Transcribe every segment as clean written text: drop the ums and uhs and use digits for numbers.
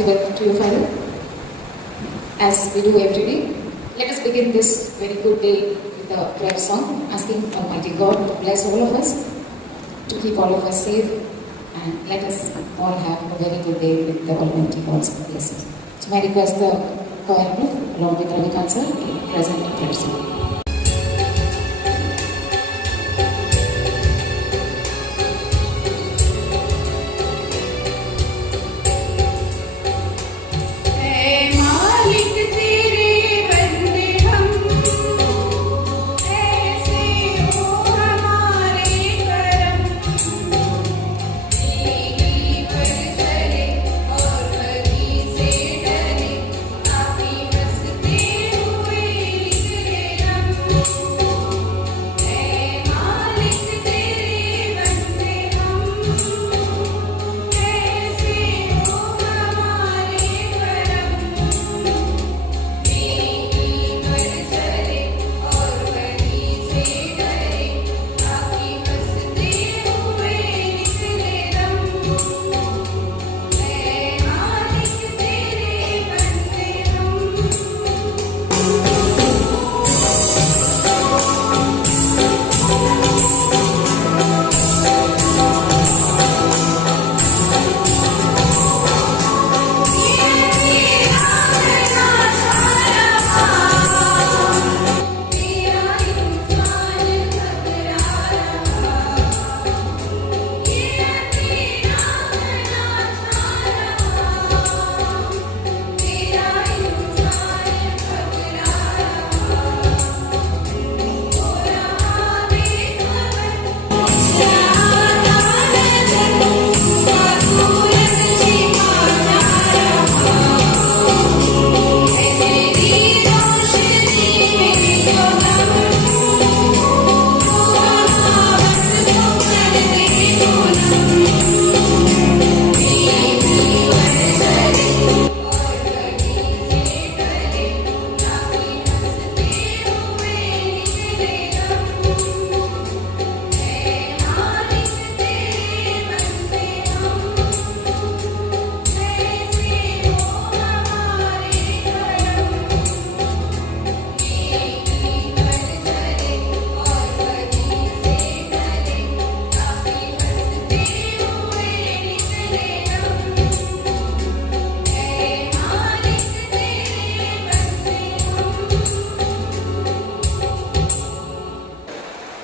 mighty welcome to you, Father. As we do every day, let us begin this very good day with a prayer song, asking Almighty God to bless all of us, to keep all of us safe, and let us all have a very good day with the Almighty God's blessings. So I request the choir group, along with Ravi Kansa, to present the prayer song.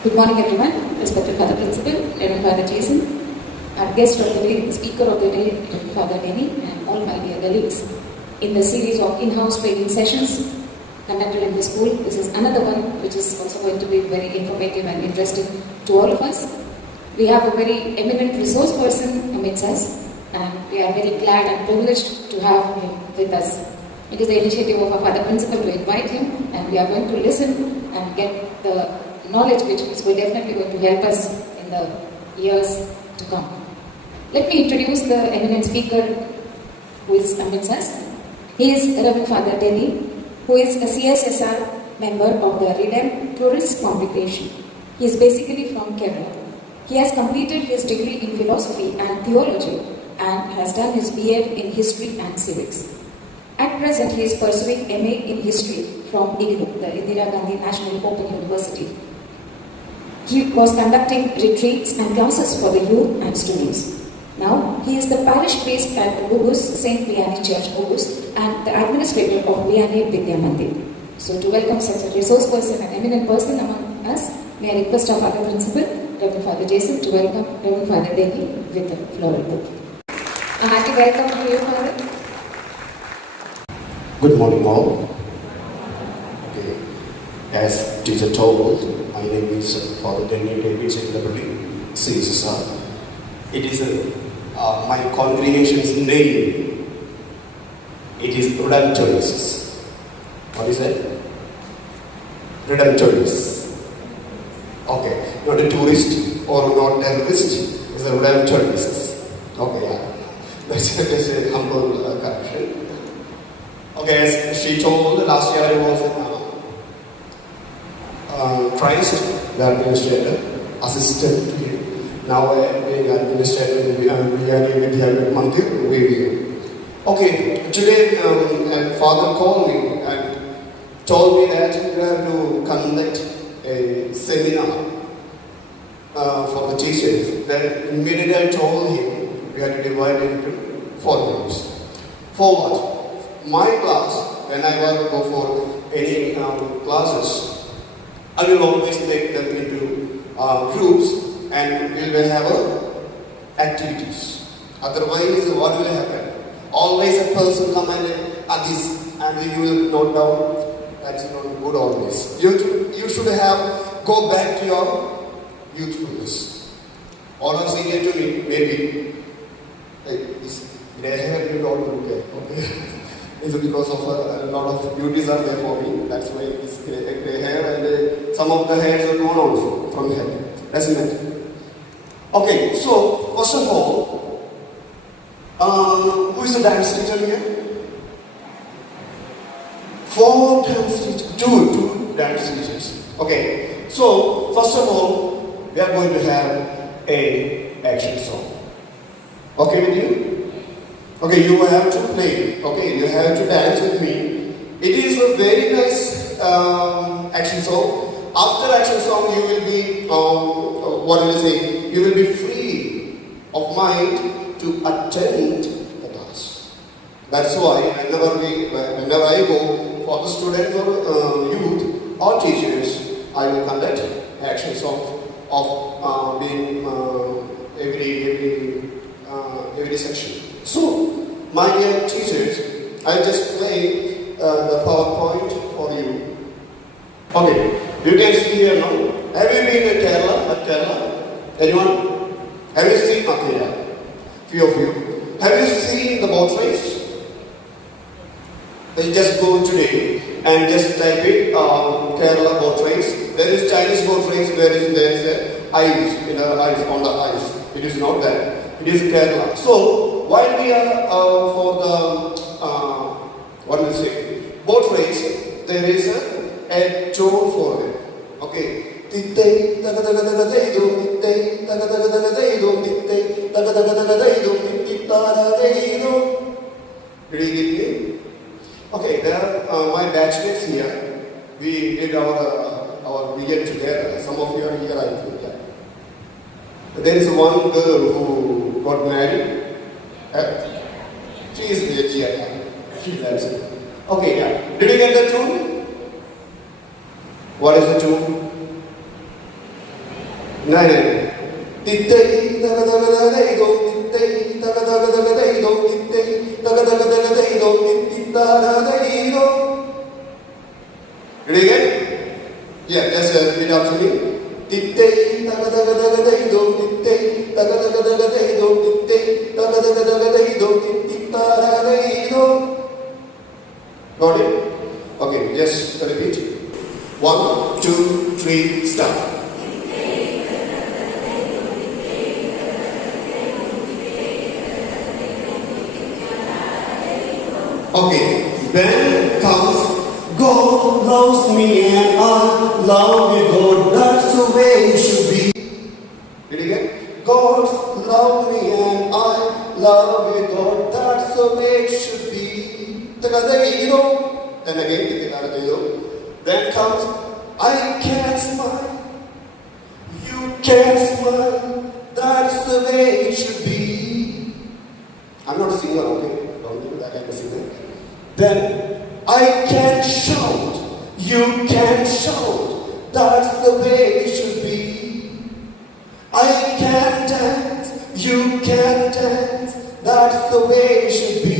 Good morning, everyone. Respected Father Principal, Reverend Father Jason, our guest of the day, the speaker of the day, Reverend Father Denny, and all my dear colleagues. In the series of in-house training sessions conducted in the school, this is another one which is also going to be very informative and interesting to all of us. We have a very eminent resource person amidst us, and we are very glad and privileged to have him with us. It is the initiative of our Father Principal to invite him, and we are going to listen and get the knowledge which is definitely going to help us in the years to come. Let me introduce the eminent speaker who is amidst us. He is Reverend Father Denny, who is a CSSR member of the Redeemed Tourist Congregation. He is basically from Kerala. He has completed his degree in philosophy and theology and has done his B.Ed in history and civics. At present, he is pursuing MA in history from IGNU, the Indira Gandhi National Open University. He was conducting retreats and classes for the youth and students. Now, he is the parish priest at Ubus, St. Vianney Church, Ubus, and the administrator of Vianney Vidya Mandir. So, to welcome such a resource person and eminent person among us, may I request our Father Principal, Reverend Father Jason, to welcome Reverend Father Denny with the floral book. A hearty welcome to you, Father. Good morning, all. Okay. As teacher told, my name is Father Denny CSSR. It is my congregation's name. It is Redemptorists. What is it? Redemptorists. Okay, not a tourist or not terrorist. It's a Redemptorists. Okay, yeah. That's a humble correction. Okay, as she told, last year I was Christ, the administrator, assistant to him. Now being administrator in Vianney Vidya Mandir, Okay, today Father called me and told me that we have to conduct a seminar for the teachers. Then immediately I told him we had to divide it into 4 groups. For what? My class, when I go for any classes, I will always make them into groups and we will have activities. Otherwise, what will happen? Always a person come and this, and you will note down. That's not good always. You should have go back to your youthfulness. Or else he get to me, maybe this gray hair you don't look at. Okay. It's because of a lot of beauties are there for me. That's why this gray hair and some of the hairs are gone also from the head. That's it. Okay, so first of all, who is the dance teacher here? 4 dance teachers, 2 dance teachers. Okay, so first of all, we are going to have a action song. Okay with you? Okay, you have to play. Okay, you have to dance with me. It is a very nice action song. After action song, you will be, what will you say? You will be free of mind to attend the class. That's why whenever I go for the students or youth or teachers, I will conduct action songs of being every section. So, my dear teachers, I just play the PowerPoint for you. Okay, you can see here now. Have you been in Kerala? Anyone? Have you seen? Okay, yeah. Few of you. Have you seen the boat race? Then just go today and just type it Kerala boat race. There is Chinese boat race where there is a ice on the ice. It is not there. It is Kerala. So while we are for the what do you say boat race, there is a tone for it. Okay. Did you get me? Okay, there are my batchmates here. We did our BEd together. Some of you are here, I think. Yeah. There is one girl who got married. She is the GI. She loves it. Okay, yeah. Did you get the tune? What is the tune? No. Did you get it? Yeah, just repeat after me. Got it? Okay, just repeat. 1, 2, 3, start. Okay, then comes God loves me and I love you, God, that's the way it should be. Did you get? God loves me and I love you, God, that's the way it should be. Then again, then comes I can't smile, you can't smile, that's the way it should be. I'm not a singer, okay? Don't think that I'm a singer. Then I can shout, you can shout, that's the way it should be. I can dance, you can dance, that's the way it should be.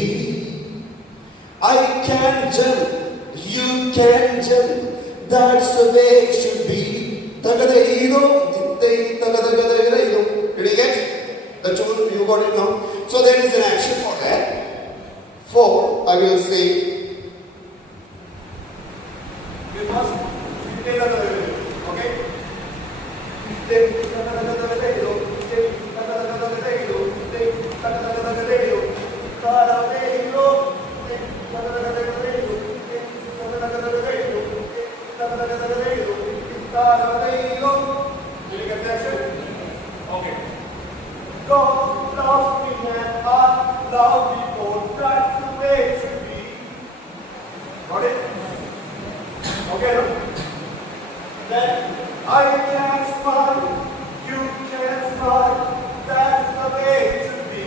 I can jump, you can jump, that's the way it should be. Did you get the tune? You got it now? So there is an action for that. 4, I will say, you must take another way, okay? Did you get the action? Okay. God loves me and I love people, that's the way it should be. Got it? Okay, look. Then I can smile, you can smile, that's the way it should be.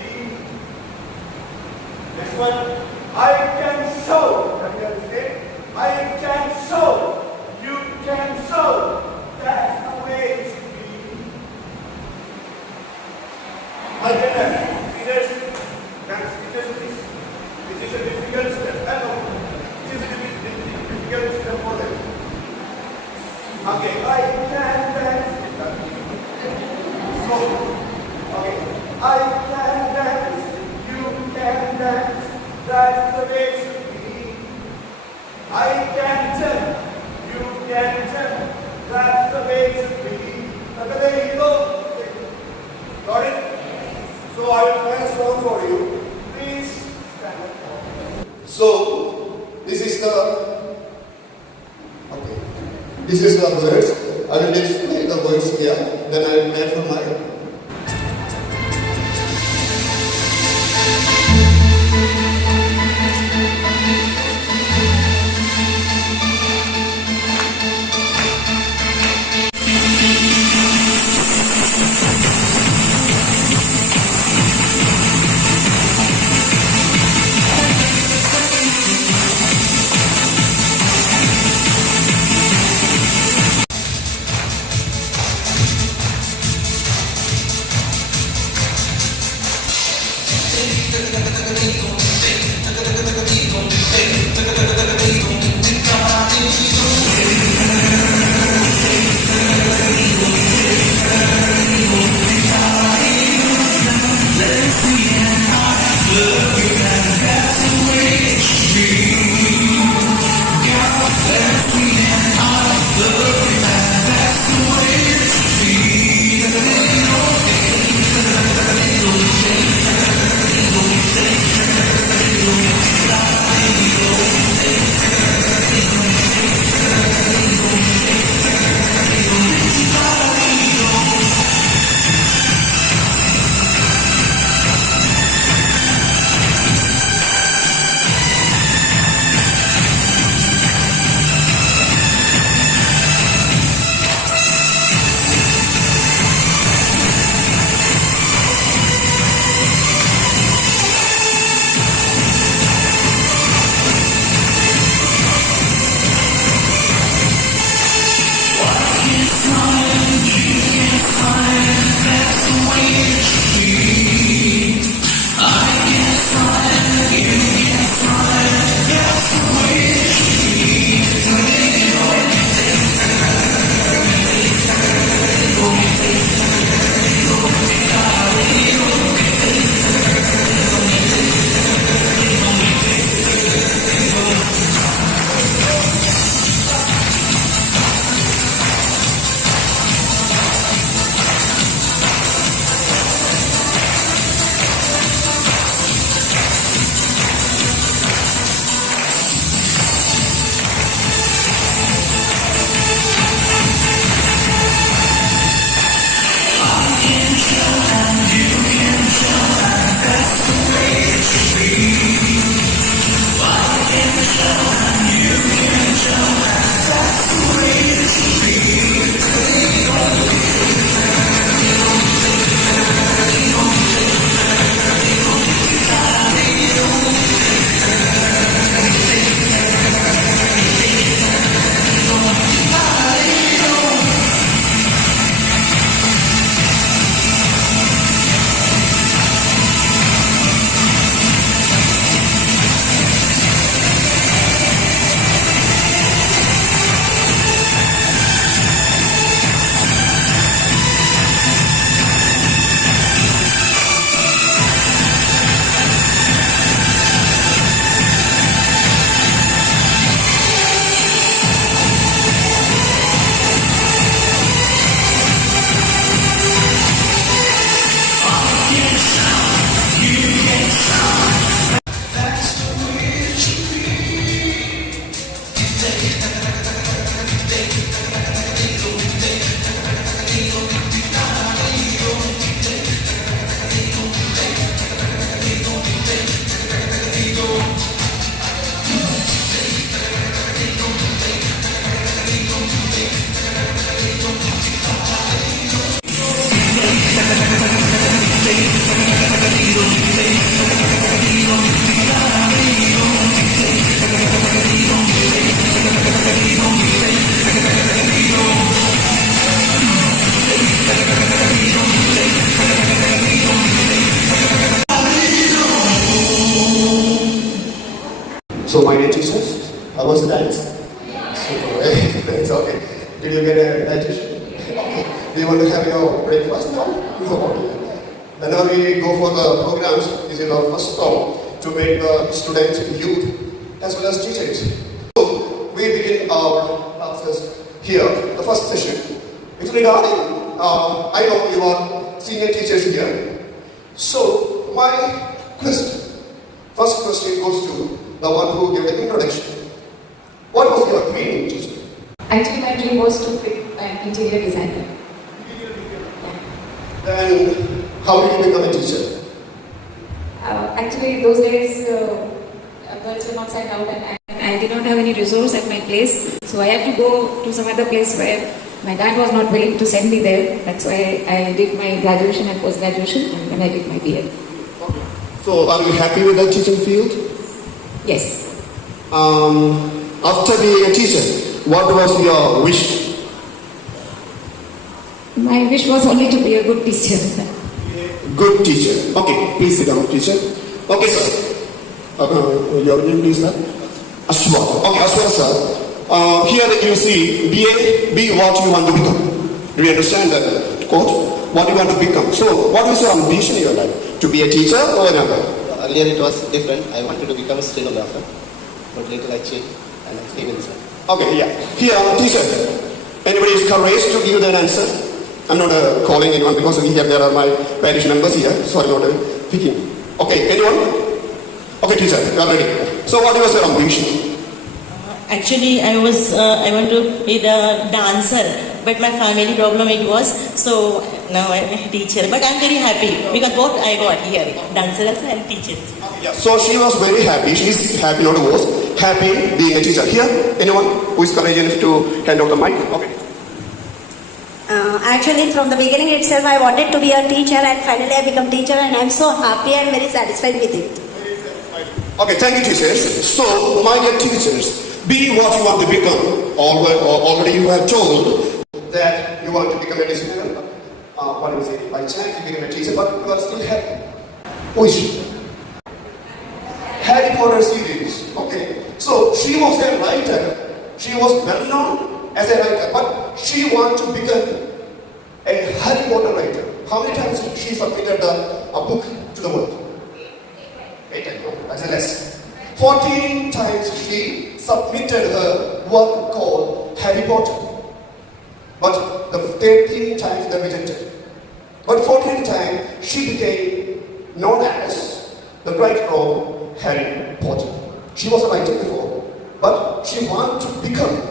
Next one. I can show, can you understand? I can show, you can show, that's the way it should be. Again, please. It is a difficult step. It is a difficult step for them. Okay, I can dance. So, okay, I can dance, you can dance, that's the way it should be. I can jump, you can jump, that's the way it should be. Okay, there you go. Got it? So I will play a song for you. Please stand up. So this is the words. I will explain the words here. Then I will play for my. So my dear teachers, how was the dance? Super, thanks, okay. Did you get a digestion? Okay. Do you want to have your breakfast now? Okay. Then now we go for the programs. This is our first stop to make the students, youth, as well as teachers. So we begin our classes here. The first session is regarding, I know you are senior teachers here. So my question, first question goes to the one who gave the introduction. What was your dream, teacher? Actually, my dream was to be an interior designer. Then how did you become a teacher? Actually, those days, girls were not sent out and I did not have any resource at my place. So I had to go to some other place where my dad was not willing to send me there. That's why I did my graduation and post-graduation and then I did my BA. Okay. So are you happy with the teaching field? Yes. After being a teacher, what was your wish? My wish was only to be a good teacher. Good teacher. Okay, please sit down, teacher. Okay, sir. Your name, please, sir? Ashwar. Okay, Ashwar, sir. Here you see BA, be what you want to become. Do you understand that quote? What you want to become. So, what is your ambition in your life? To be a teacher or another? Earlier it was different. I wanted to become a stenographer. But later I changed and I came inside. Okay, yeah. Here, teacher. Anybody is courage to give that answer? I'm not calling anyone because here there are my parish members here. Sorry, not picking. Okay, anyone? Okay, teacher, you are ready. So, what was your ambition? Actually, I want to be the dancer, but my family problem it was. So now I'm a teacher. But I'm very happy because both I got here, dancer also and teacher. Yeah. So she was very happy. She is happy, not was happy being a teacher. Here, anyone who is courageous enough to hand out the mic? Okay. Actually, from the beginning itself, I wanted to be a teacher, and finally, I become teacher, and I'm so happy and very satisfied with it. Okay, thank you, teachers. So, my dear teachers, be what you want to become. Already you have told that you want to become a designer. What do you say? By chance you become a teacher, but you are still happy. Who is she? Harry Potter series. Okay. So she was a writer. She was well known as a writer, but she wanted to become a Harry Potter writer. How many times she submitted a book to the world? 8 times. No, that's a less. 14 times she submitted her work called Harry Potter. But the 13 times they rejected. But 14 times she became known as the writer of Harry Potter. She was a writer before, but she wanted to become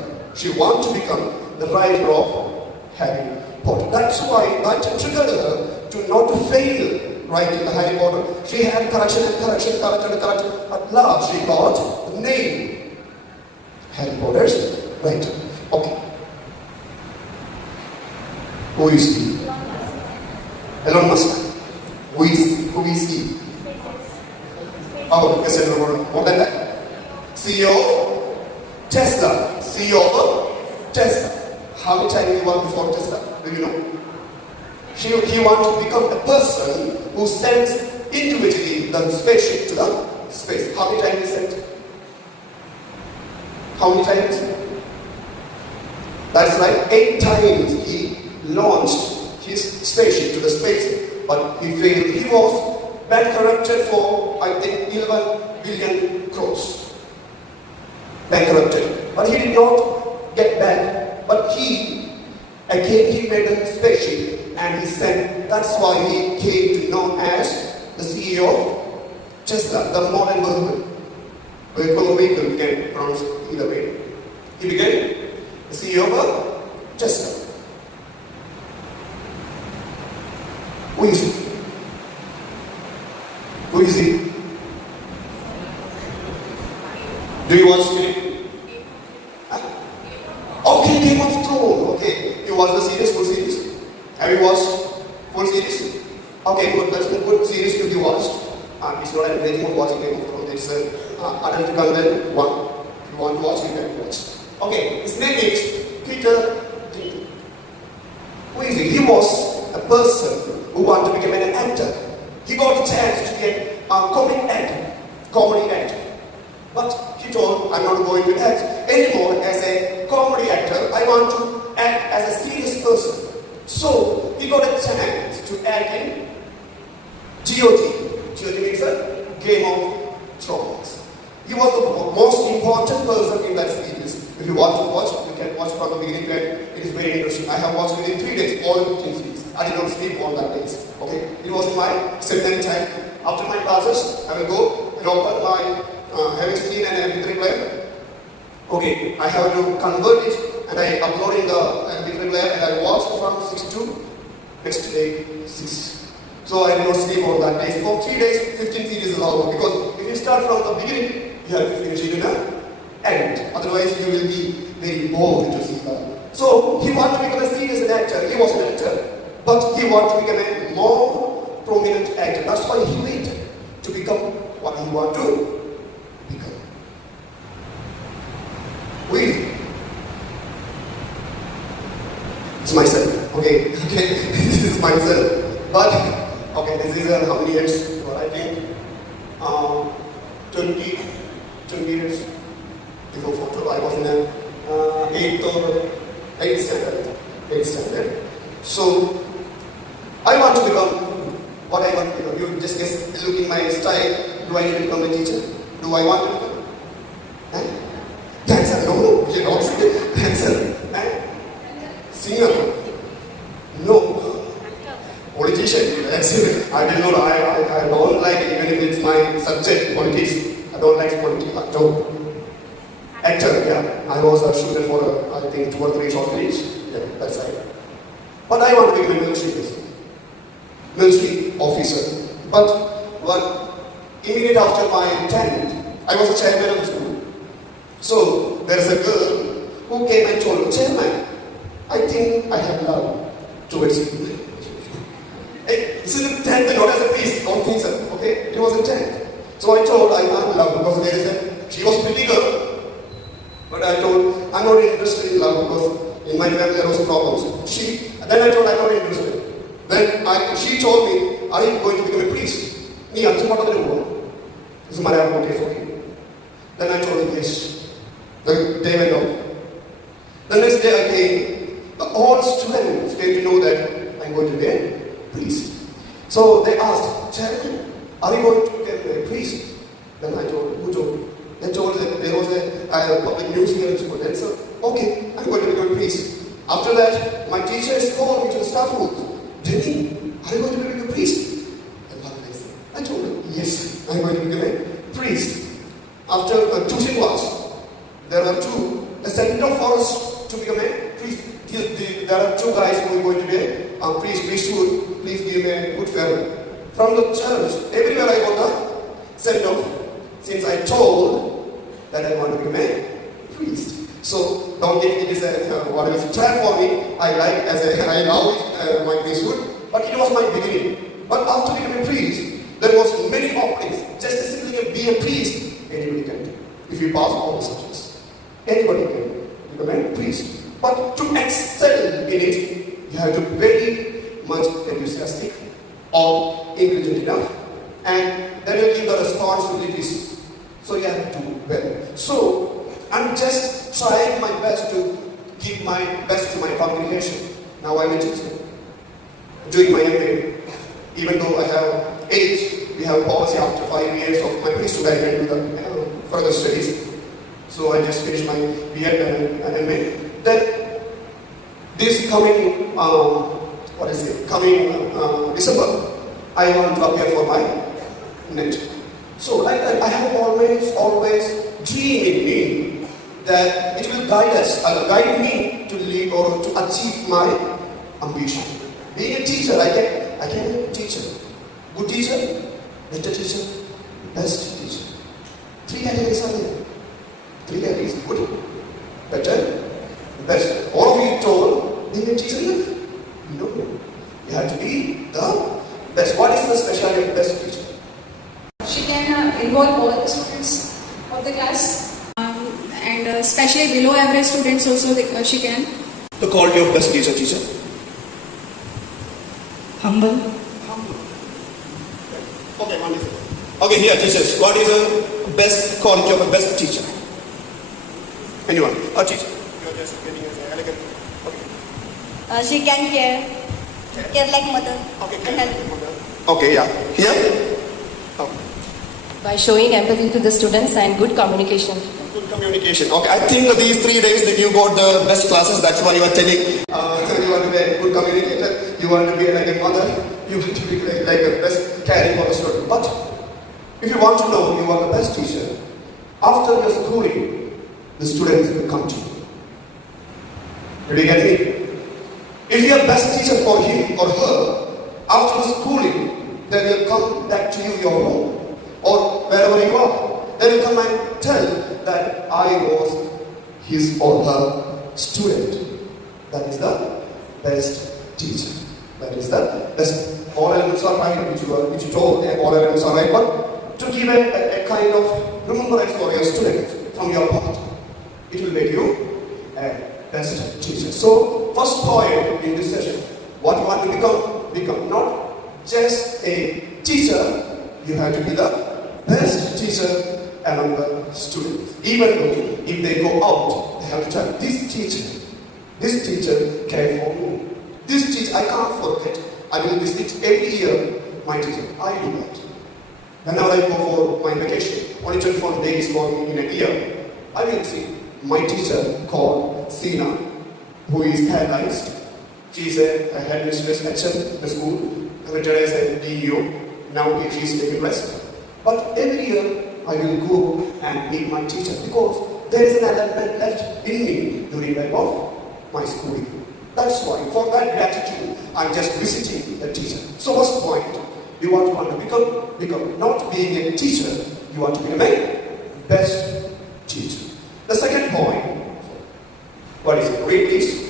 the writer of Harry Potter. That's why that triggered her to not to fail writing the Harry Potter. She had correction. At last she got the name Harry Potter's writer. Okay. Who is he? Elon Musk. Who is he? Oh, yes, more than that. CEO Tesla. CEO of Tesla. How many times he worked before Tesla? Do you know? He wants to become a person who sends individually the spaceship to the space. How many times he sent? How many times? That's right, 8 times he launched his spaceship to the space, but he failed. He was bankrupted for, I think, 11 billion crores. Bankrupted. But he did not get back. But he made a spaceship and he sent. That's why he came to know as the CEO of Tesla, the modern vehicle can pronounce either way. He became the CEO of Tesla. Who is he? Who is he? Do you watch film? Okay, Game of Thrones. Okay, you watch the series, full series. Have you watched full series? Okay, good. That's a good series to be watched. It's not anything of watching Game of Thrones. It's adult content one. If you want to watch, you can watch. Okay, his name is Peter Dinklage. Who is he? He was a person who wanted to become an actor. He got a chance to get a comedy actor. But he told to go into act anymore as a comedy actor. I want to act as a serious person. So he got a chance to act in GOT. GOT means a Game of Thrones. He was the most important person in that series. If you want to watch, you can watch from the beginning to end. It is very interesting. I have watched it in 3 days, all the 15 series. I did not sleep all that days. Okay, it was my seminary time. After my classes, I will go and open my having seen an MP3 player. Okay, I have to convert it and I upload in the MP3 player and I watch from 6 to next day 6. So I did not sleep all that days. For 3 days, 15 series is over because if you start from the beginning, you have to finish it in the end. Otherwise, you will be very bored to see that. So he wanted to become a serious actor. He was an actor. But he wanted to become a more prominent actor. That's why he waited to become what he wanted to become. Who is it? It's myself. Okay, this is myself. But, okay, this is how many years? Well, I think 20 years before photo. I was in a 8th standard. 8th standard. So, I want to become what I want to become. You just guess, looking my style, do I need to become a teacher? Do I want to become? Dancer? No, you don't say dancer. Singer? No. Politician? I don't know. I don't like it, even if it's my subject, politics. I don't like politics at all. Actor, yeah. I was a student for, I think, 2 or 3 short films. Yeah, that's right. But I want to become a military officer. But immediately after my 10th, I was a chairman of the school. So there is a girl who came and told me, "Chairman, I think I have love towards you." This is the 10th, not as a priest, officer. Okay, it was a 10th. So I told I can't love because there is she was pretty girl. But I told I'm not interested in love because in my family there was problems. Then I told I'm not interested. Then she told me, "Are you going to become a priest?" This is my okay. Then I told her yes. The day went on. The next day I came. All students came to know that I'm going to be a priest. So they asked, "Chairman, are you going to become a priest?" Then I told, who told? They told that there was a public news here in school. Then said, "Okay, I'm going to become a priest." After that, my teachers called me to the staff room. "Denny, are you going to become a priest?" I told her, "Yes, I'm going to become a priest." After tuition class, there were 2. The set of for us to become a priest. There are 2 guys who are going to be a priesthood. Please give me a good farewell. From the church, everywhere I got the send off. Since I told that I want to become a priest. So don't get it is whatever trap for me. I love my priesthood, but it was my beginning. But after becoming a priest, there was many openings. Just simply be a priest, anybody can do. If you pass all the subjects, anybody can become a priest. But to excel in it, you have to be very much enthusiastic or intelligent enough, and then you give the responsibilities. So you have to do well. So I'm just trying my best to give my best to my congregation. Now I'm a teacher, doing my MA. Even though I have age, we have policy after 5 years of my priesthood, I can do the further studies. So I just finished my B.Ed and MA. Then this coming, December, I want to appear for my NET. So like that, I have always dream in me that it will guide me to live or to achieve my ambition. Being a teacher, I can be a teacher. Good teacher, better teacher, best teacher. 3 categories are there. 3 categories: good, better, best. All of you told being a teacher, no. You have to be the best. What is the specialty of best teacher? She can involve all the students of the class and especially below average students also she can. The quality of best teacher. Humble. Okay, wonderful. Okay, here teachers, what is the best quality of a best teacher? Anyone? A teacher. You are just getting an elegant. Okay. She can care like mother. Okay. And help. Okay, yeah. Here? Oh. By showing empathy to the students and good communication. Good communication. Okay, I think these 3 days that you got the best classes, that's why you are telling you want to be a good communicator, you want to be like a mother, you want to be like a best caring for the student. But if you want to know you are the best teacher, after your schooling, the students will come to you. Did you get me? If you are best teacher for him or her, after the schooling, they will come back to you, your home, or wherever you are. They will come and tell that I was his or her student. That is the best teacher. That is the best. All elements are right, which you told, all elements are right, but to give a kind of remembrance for your student from your part, it will make you a best teacher. So, first point in this session, what you want to become not just a teacher, you have to be the best teacher among the students. Even though if they go out, they have to tell this teacher cared for me. This teacher, I can't forget. I will visit every year my teacher. I do that. Whenever I go for my vacation, only 24 days for me in a year, I will see my teacher called Sina, who is paralyzed. She is a headmistress at the school, retired as a DEO. Now she is taking rest. But every year I will go and meet my teacher because there is an element left in me during the time of my schooling. That's why, for that gratitude, I'm just visiting the teacher. So what's the point? You want to become not being a teacher, you want to become a best teacher. The second point, what is it? Read please.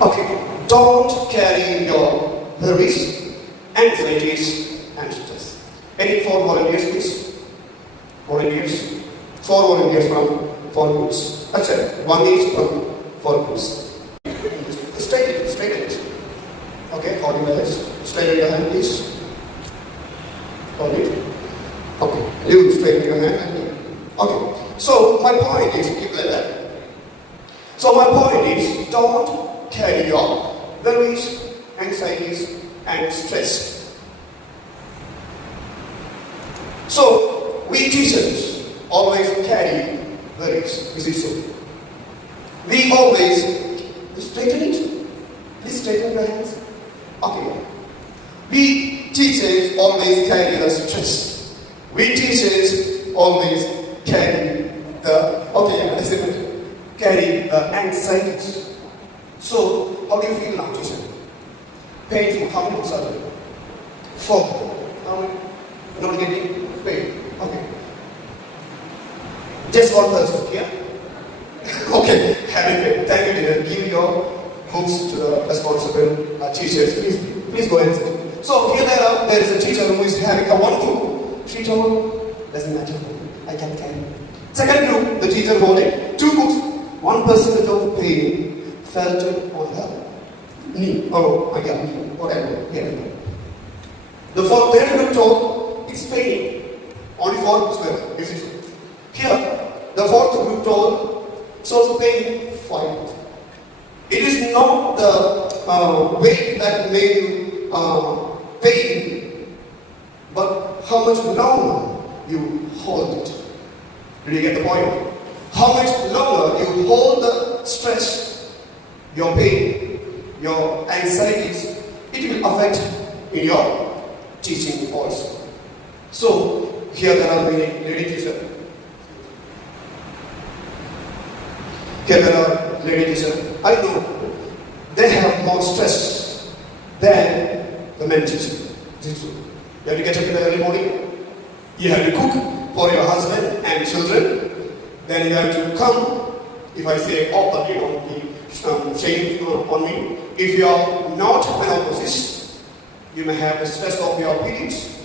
Okay, don't carry your worries, anxieties, and stress. Any 4 volunteers, please? Volunteers? 4 volunteers from 4 groups. That's it. 1 each from 4 groups. Straighten it. Okay, hold your legs. Straighten your hand, please. Hold it. Okay, you straighten your hand. Okay, so my point is, keep like that. So my point is, don't carry your worries, anxieties, and stress. So, we teachers always carry worries. Is it so? We always straighten it. Please straighten your hands. Okay. We teachers always carry the stress. We teachers always carry carry the anxieties. So, how do you feel now, teacher? Painful. How many books are there? 4. How many? Not getting paid. Okay. Just 1 person here. Okay. Having paid. Thank you, dear. Give your books to the responsible teachers. Please go ahead. So here there is a teacher who is having a 1 book. 3 total. Doesn't matter. I can carry. Second group, the teacher holding 2 books. 1% of pain felt on her knee. Whatever. Here. The third group told it's paining. Only 4 books were. Is it so? Here, the 4th group told so pain 5. It is not the weight that made you pain, but how much longer you hold it. Did you get the point? How much longer you hold the stress, your pain, your anxieties, it will affect in your teaching also. So, here there are many lady teachers. Here there are lady teachers. I know they have more stress than the men teachers. You have to get up in the early morning. You have to cook for your husband and children. Then you have to come. If I say openly, don't be shame on me. If you are not an opposite, you may have the stress of your periods.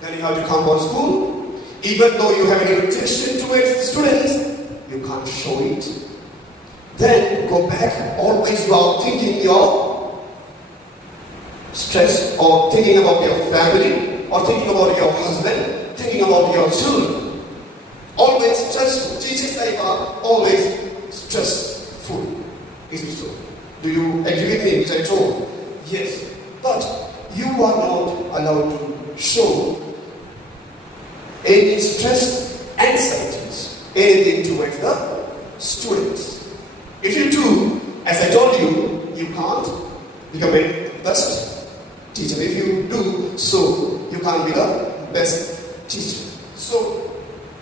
Then you have to come for school. Even though you have an irritation towards the students, you can't show it. Then go back. Always you are thinking your stress, or thinking about your family, or thinking about your husband, thinking about your children. All stressful. Teachers' life are always stressful. Is it so? Do you agree with me, which I told? Yes. But you are not allowed to show any stress, anxieties, anything towards the students. If you do, as I told you, you can't become a best teacher. If you do so, you can't be the best teacher. So,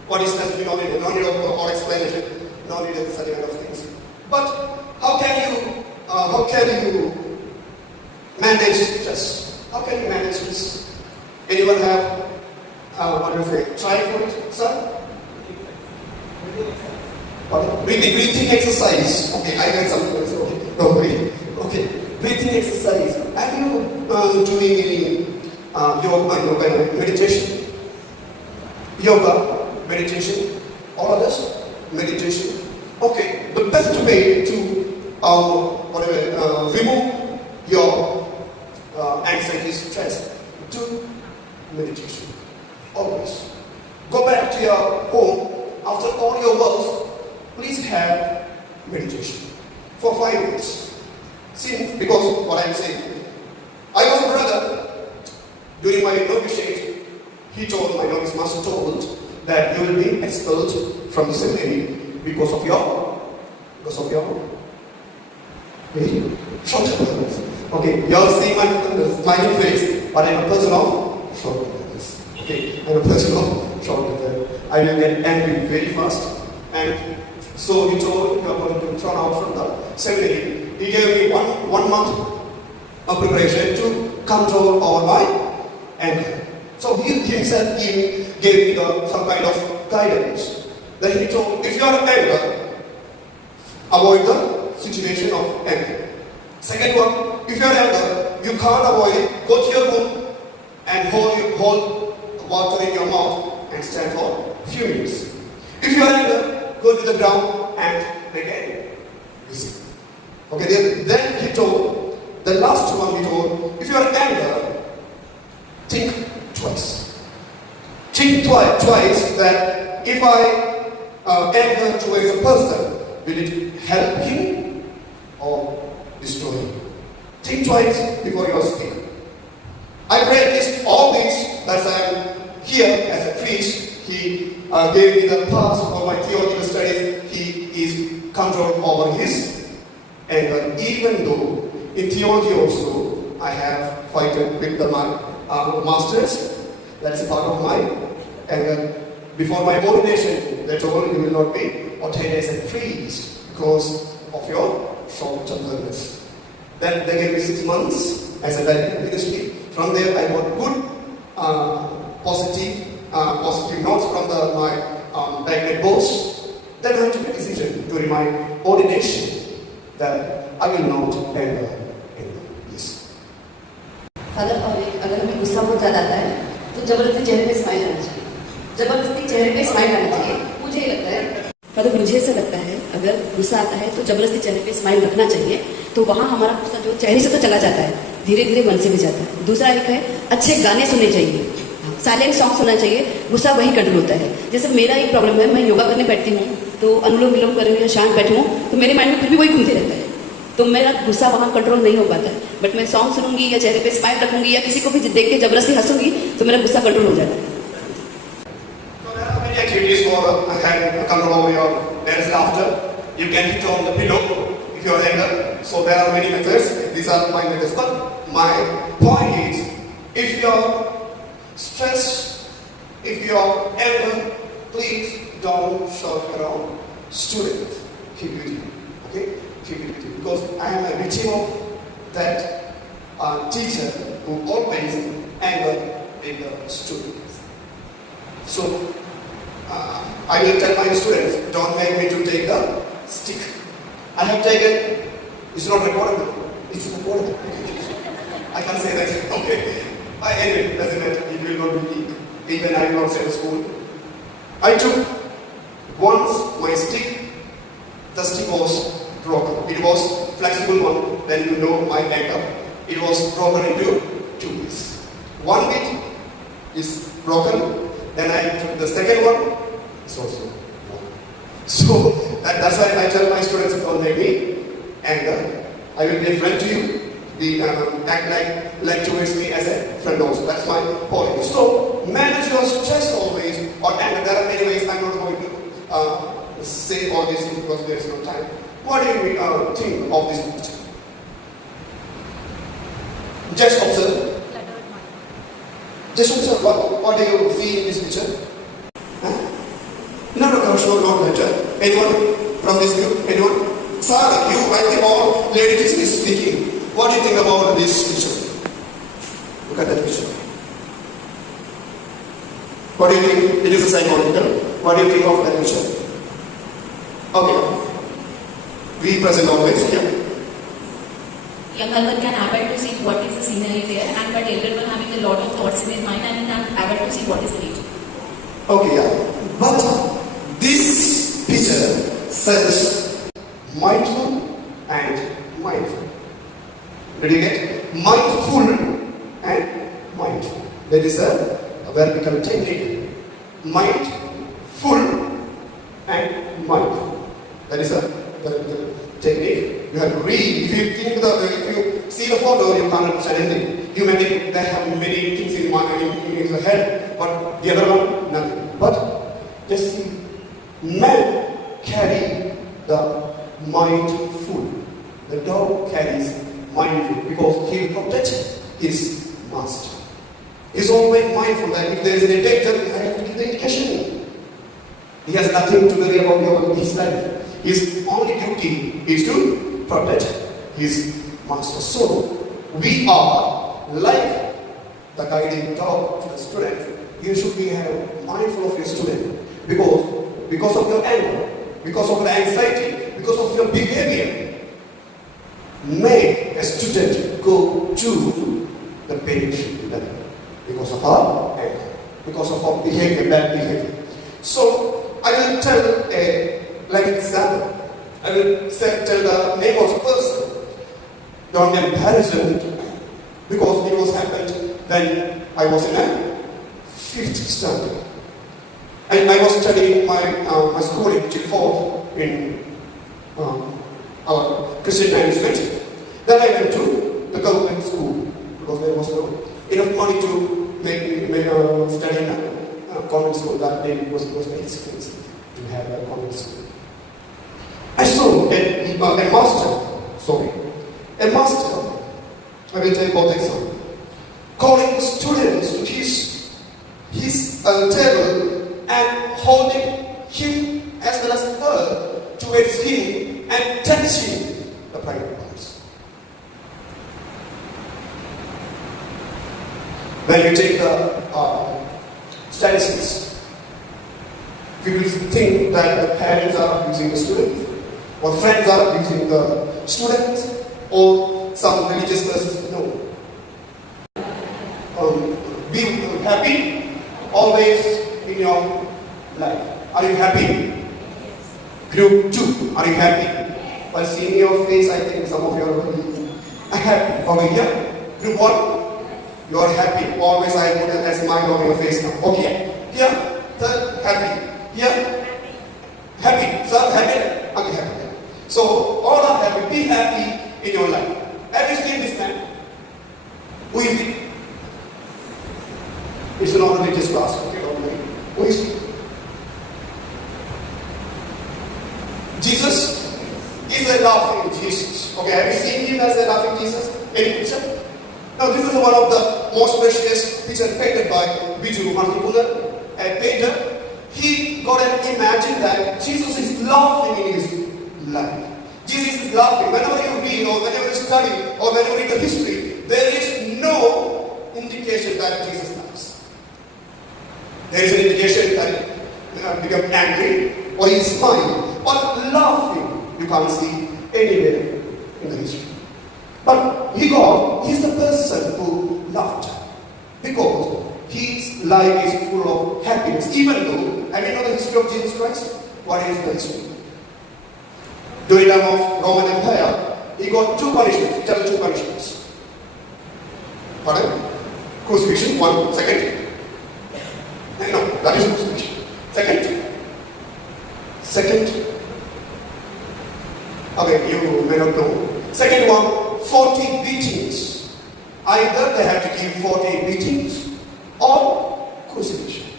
what is that? No need of explanation, no need of such kind of things. But how can you manage stress? How can you manage this? Anyone have what do you say? Try for it, sir? Breathing exercise. Okay, I got some words. Okay, don't worry. Okay, breathing exercise. Are you doing any yoga, meditation? Yoga, meditation, all others, meditation. Okay, the best way to remove your anxiety, stress, do meditation. Always. Go back to your home after all your work. Please have meditation for 5 minutes. See, because what I'm saying, I was a brother during my novitiate. He told, my novice master told, that you will be expelled from the seminary because of your short-termers. Okay, you all see my smiling face, but I'm a person of short-termers. Okay, I'm a person of short-termers. I will get angry very fast, and so he told you are going to turn out from the seminary. He gave me one month of preparation to control over my anger. So he himself gave me some kind of guidance. Then he told, if you are angry, avoid the situation of anger. Second one, if you are angry, you can't avoid it. Go to your room and hold water in your mouth and stand for a few minutes. If you are angry, go to the ground and again listen. Okay, then he told, the last one he told, if you are angry, think twice. Think twice that if I anger towards a person, will it help him or destroy him? Think twice before you speak. I read this, all this, that I am here as a priest. He gave me the pass for my theological studies. He is controlled over his anger. Even though in theology also I have fighted with my masters. That is part of my anger. Before my ordination, they told you will not be ordained as a priest because of your short-temperedness. Then they gave me 6 months as a direct ministry. From there, I got good, positive notes from my direct boss. Then I took a decision during my ordination that I will not anger anyone. Yes. Father, अगर हमें गुस्सा बहुत ज़्यादा आता है तो जबरदस्ती चेहरे पे स्माइल आना चाहिए. जबरदस्ती चेहरे पे स्माइल आना चाहिए. मुझे ये लगता है, फादर मुझे ऐसा लगता है, अगर गुस्सा आता है तो जबरदस्ती चेहरे पे स्माइल रखना चाहिए. तो वहाँ हमारा गुस्सा जो चेहरे से तो चला जाता है, धीरे धीरे मन से भी जाता है. दूसरा एक है, अच्छे गाने सुनने चाहिए, साइलेंट सॉन्ग सुनना चाहिए. गुस्सा वही कंट्रोल होता है. जैसे मेरा एक प्रॉब्लम है, मैं योगा करने बैठती हूँ तो अनुलोम विलोम कर रही हूँ या शांत बैठी हूँ तो मेरे माइंड में फिर भी वही घूमते रहता है. तो मेरा गुस्सा वहाँ कंट्रोल नहीं हो पाता है. बट मैं सॉन्ग सुनूंगी या चेहरे पे स्माइल रखूंगी या किसी को भी देख के जबरदस्ती हंसूंगी तो मेरा गुस्सा कंट्रोल हो जाता है. Activities for control over your nervous laughter. You can hit on the pillow if you are angry. So there are many methods. These are my methods. But my point is, if you are stressed, if you are angry, please don't shout around students. Keep it with you. Okay? Keep it with you. Because I am a victim of that teacher who always anger in the students. So I will tell my students, don't make me to take the stick. I have taken, it's not recordable. It's recordable. I can't say that. Okay. Anyway, doesn't matter. It will not be leak. Even I will not say the school. I took once my stick, the stick was broken. It was flexible one, then you know my anger. It was broken into 2 pieces. One bit is broken, then I took the second one, it's also broken. So that's why I tell my students, don't make me anger. I will be a friend to you. Act like towards me as a friend also. That's my point. So manage your stress always or anger. There are many ways. I'm not going to say all these things because there is no time. What do you think of this picture? Just observe. Just observe. What do you see in this picture? Huh? No, sure, not letter. Anyone from this group? Anyone? Sir, you, I think all ladies is speaking. What do you think about this picture? Look at that picture. What do you think? It is a psychological. What do you think of that picture? Okay. We present always. Yeah. Younger one can able to see what is the scenery there, and but elder one having a lot of thoughts in his mind and not able to see what is the nature. Okay, yeah. But this picture says mindful and mindful. Did you get? Mindful and mindful. That is a vertical technique. Mindful and mindful. That is a vertical technique. You have to read. If you see the photo, you can't understand anything. You may think they have many things in your head, but the other one, nothing. But just see, man carry the mindful. The dog carries mindful because he will protect his master. He's always mindful that if there is an attack, I have to give the indication. He has nothing to worry about his life. His only duty is to protect his master. So, we are like the guiding dog to the student. You should be mindful of your student because of your anger, because of the anxiety, because of your behavior. Make a student go to the page level because of our anger, because of our behavior, bad behavior. So I will tell like an example. I will tell the name of a person. Don't be embarrassed because it was happened when I was in a 5th standard. And I was studying my school in Chilford in our Christian management. Then I went to the government school because there was no enough money to make me study in a convent school. That day it was very expensive to have a convent school. I saw a master, I will tell you both examples, calling the students to his table and holding him as well as her towards him and touching the private parts. When you take the statistics, people think that the parents are abusing the students, or friends are abusing the students, or some religious persons. No. Be happy always in your life. Are you happy? Group 2, are you happy? While seeing your face, I think some of you are happy. Over here, group 1, you are happy. Always I put a smile on your face now. Okay. Here, third, happy. Here, happy. Sir, happy? Okay, happy. So, all are happy. Be happy in your life. Have you seen this man? Who is it? It's not a religious class. Okay, don't worry. Who is it? Jesus is a laughing Jesus. Okay, have you seen him as a laughing Jesus? Any picture? Now, this is one of the most precious pictures painted by Biju Martipula, a painter. He got an imagine that Jesus is laughing in his life. Jesus is laughing. Whenever you read or whenever you study or whenever you read the history, there is no indication that Jesus laughs. There is an indication that he becomes angry or he is smiling. But laughing, you can't see anywhere in the history. But he's the person who laughed because his life is full of happiness. Even though, have you know the history of Jesus Christ? What is the history? During the time of Roman Empire, he got 2 punishments. Tell 2 punishments. Pardon? Crucifixion, 1. Second? No, that is crucifixion. Second, okay, you may not know. Second one, 40 beatings. Either they have to give 40 beatings or crucifixion.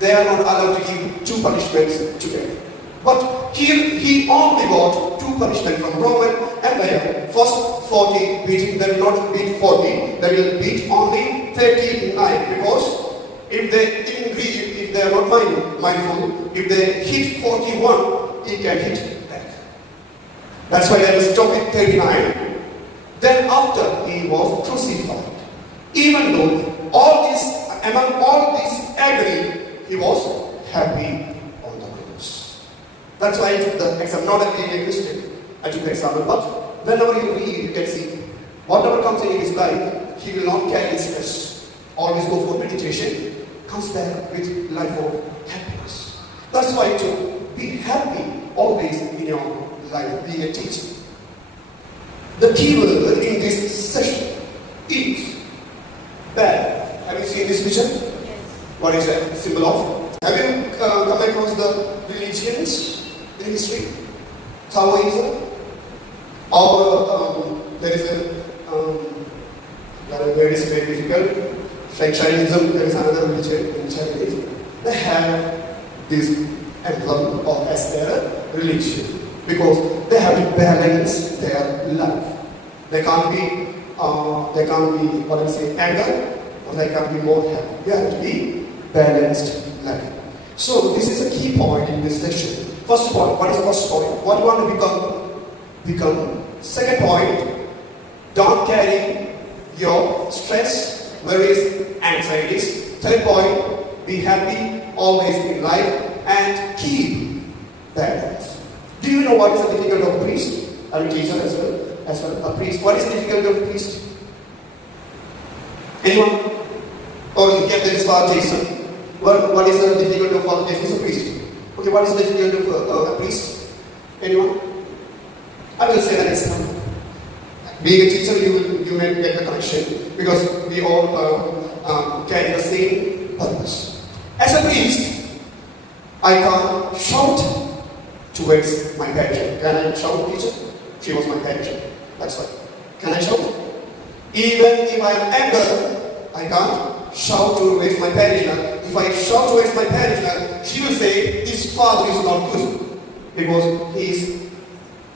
They are not allowed to give two punishments together. But here he only got two punishments from Roman Empire. First 40 beating, they will not beat 40, they will beat only 39, because if they are not mindful, if they hit 41, he can hit back. That's why they will stop at 39. Then after he was crucified. Even though among all this agony, he was happy on the cross. That's why I took the example, not a Christian. I took the example, but whenever you read, you can see whatever comes in his life, he will not carry stress. Always go for meditation, comes back with life of happiness. That's why to be happy always in your life, being a teacher. The key word in this session is bad. Have you seen this picture? Yes. What is that symbol of? Have you come across the religions in history? Taoism? Or there is a word is very difficult. Like Shaivism, there is another religion in Chinese. They have this emblem or as their religion because they have to balance their life. They can't be what I say, anger, or they can't be more happy. They have to be balanced life. So this is a key point in this session. First point, what is the first point? What you want to become. Second point, don't carry your stress, worries, anxieties. Third point, be happy always in life and keep balance. Do you know what is the difficulty of a priest? I'm a teacher as well. A priest. What is the difficulty of a priest? Anyone? Oh, yeah, there is Father Jason. What is the difficulty of Father Jason? He's a priest. Okay, what is the difficulty of a priest? Anyone? I will say that next time. Being a teacher, you may get the connection because we all carry the same purpose. As a priest, I can't shout towards my patron. Can I shout, teacher? She was my patron. That's why. Can I shout? Even if I am angry, I can't shout towards my parishioner. If I shout towards my parishioner, she will say, this father is not good because he is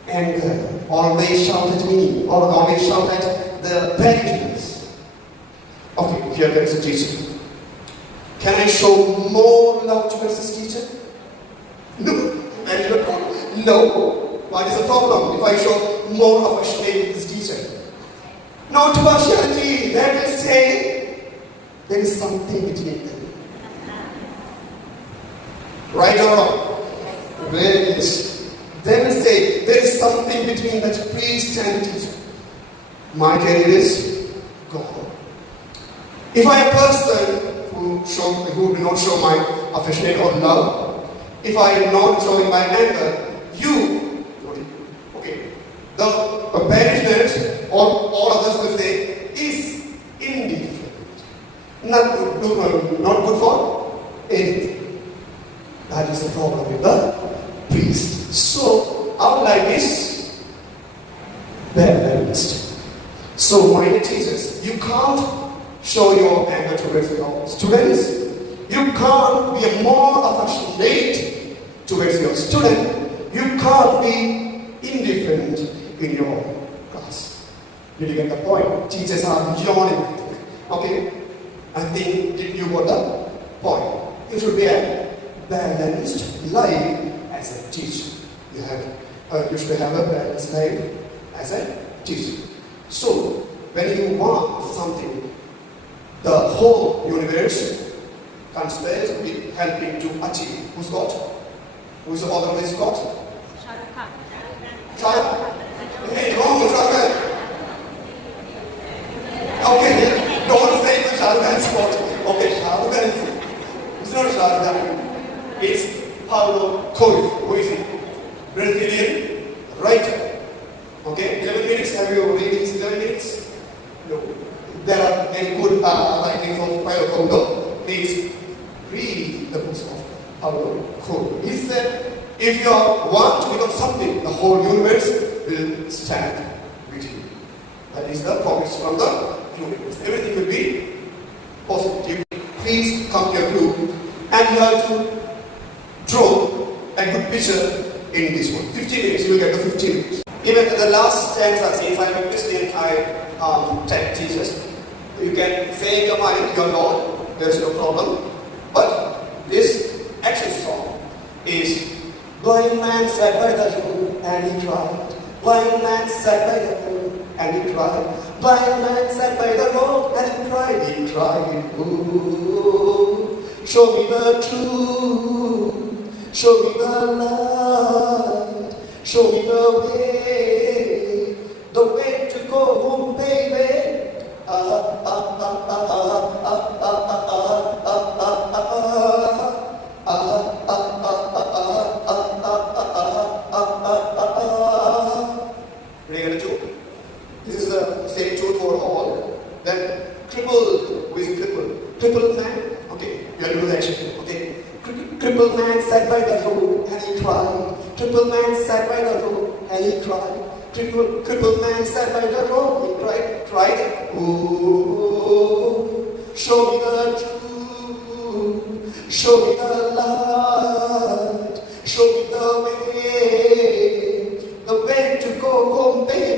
angry. Always shout at me, or always shout at the parishioners. Okay, here there is a teacher. Can I show more love towards this teacher? No. No. What is the problem if I show more affection to this teacher? Not partiality. They will say there is something between them. Right or wrong? Very yes. They will say there is something between that priest and teacher. My career is God. If I am a person who do not show my affection or love, if I am not showing my anger, the parishioners or all others will say is indifferent. Not good for anything. That is the problem with the priest. So our life is balanced. So my teachers, you can't show your anger towards your students. You can't be more affectionate towards your student. You can't be indifferent in your class. Did you get the point? Teachers are beyond everything. Okay? I think you got the point. You should be a balanced life as a teacher. You should have a balanced life as a teacher. So, when you want something, the whole universe conspires with helping to achieve. Who's God? Who is the father of this God? Shah Rukh Khan. Hey, wrong, Shah Rukh Khan. Okay, don't say the Shah Rukh Khan's God. Okay, Shah Rukh Khan is. It's not Shah Rukh Khan. It's Paulo Coelho. Who is he? Brazilian writer. Okay, 11 minutes. Have you read his 11 minutes? No. There are many good writings of Paulo Coelho. Please read the books of Paulo Coelho. He said, If you want to become something, the whole universe will stand with you. That is the promise from the universe. Everything will be positive. Please come to your group and you have to draw a good picture in this one. 15 minutes, you will get the 15 minutes. Even the last stanza says, if I am a Christian, I take Jesus. You can say in your mind, your Lord, there is no problem. But this action song is, blind man sat by the road and he cried. Blind man sat by the road and he cried. Blind man sat by the road and he cried, oh, show me the truth, show me the light, show me the way to go home, baby. This is the same tune for all. Then crippled with crippled man. Okay, you have to do the action. Okay, crippled man sat by the road and he cried. Crippled man sat by the road and he cried. Crippled man sat by the road and cried. Oh, show me the truth, show me the light, show me the way to go home, baby.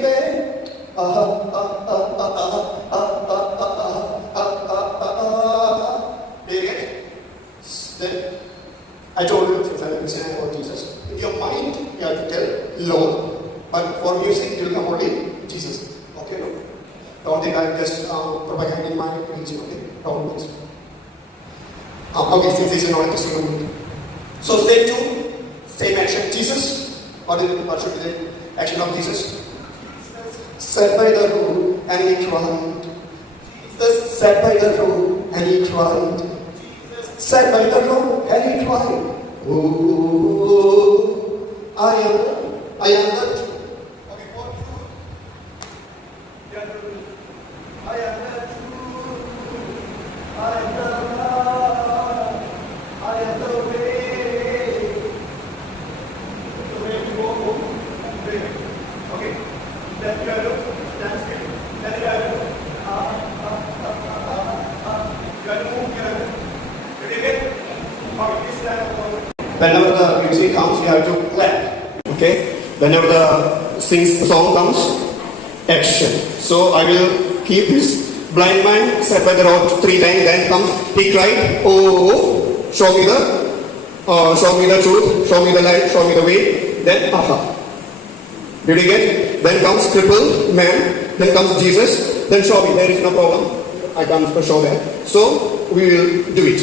Then I told you since I'm saying about Jesus. In your mind, you have to tell Lord, but for music, it will come only Jesus. Okay, no? Don't think I'm just propagating my religion. Okay, don't think so. Okay, since this is not a Christian. So same tune, same action. Jesus. What should be the action of Jesus? Sat by the road and he cried. Jesus sat by the road and he cried. Sat by the road and he cried. Oh, I am the truth. Okay, for truth. I am the truth. I am the light. I am the way. The way to go home. Okay. Then you have to stand still. Then you have to you have to move here. Ready again? Okay, this time. Whenever the music comes, you have to clap. Okay? Whenever the song comes, action. So I will keep this. Blind man sat by the road 3 times, then comes, he cried, oh, show me the truth, show me the light, show me the way. Then, aha. Did you get? Then comes crippled man, then comes Jesus, then show me, there is no problem. I can't show that. So, we will do it.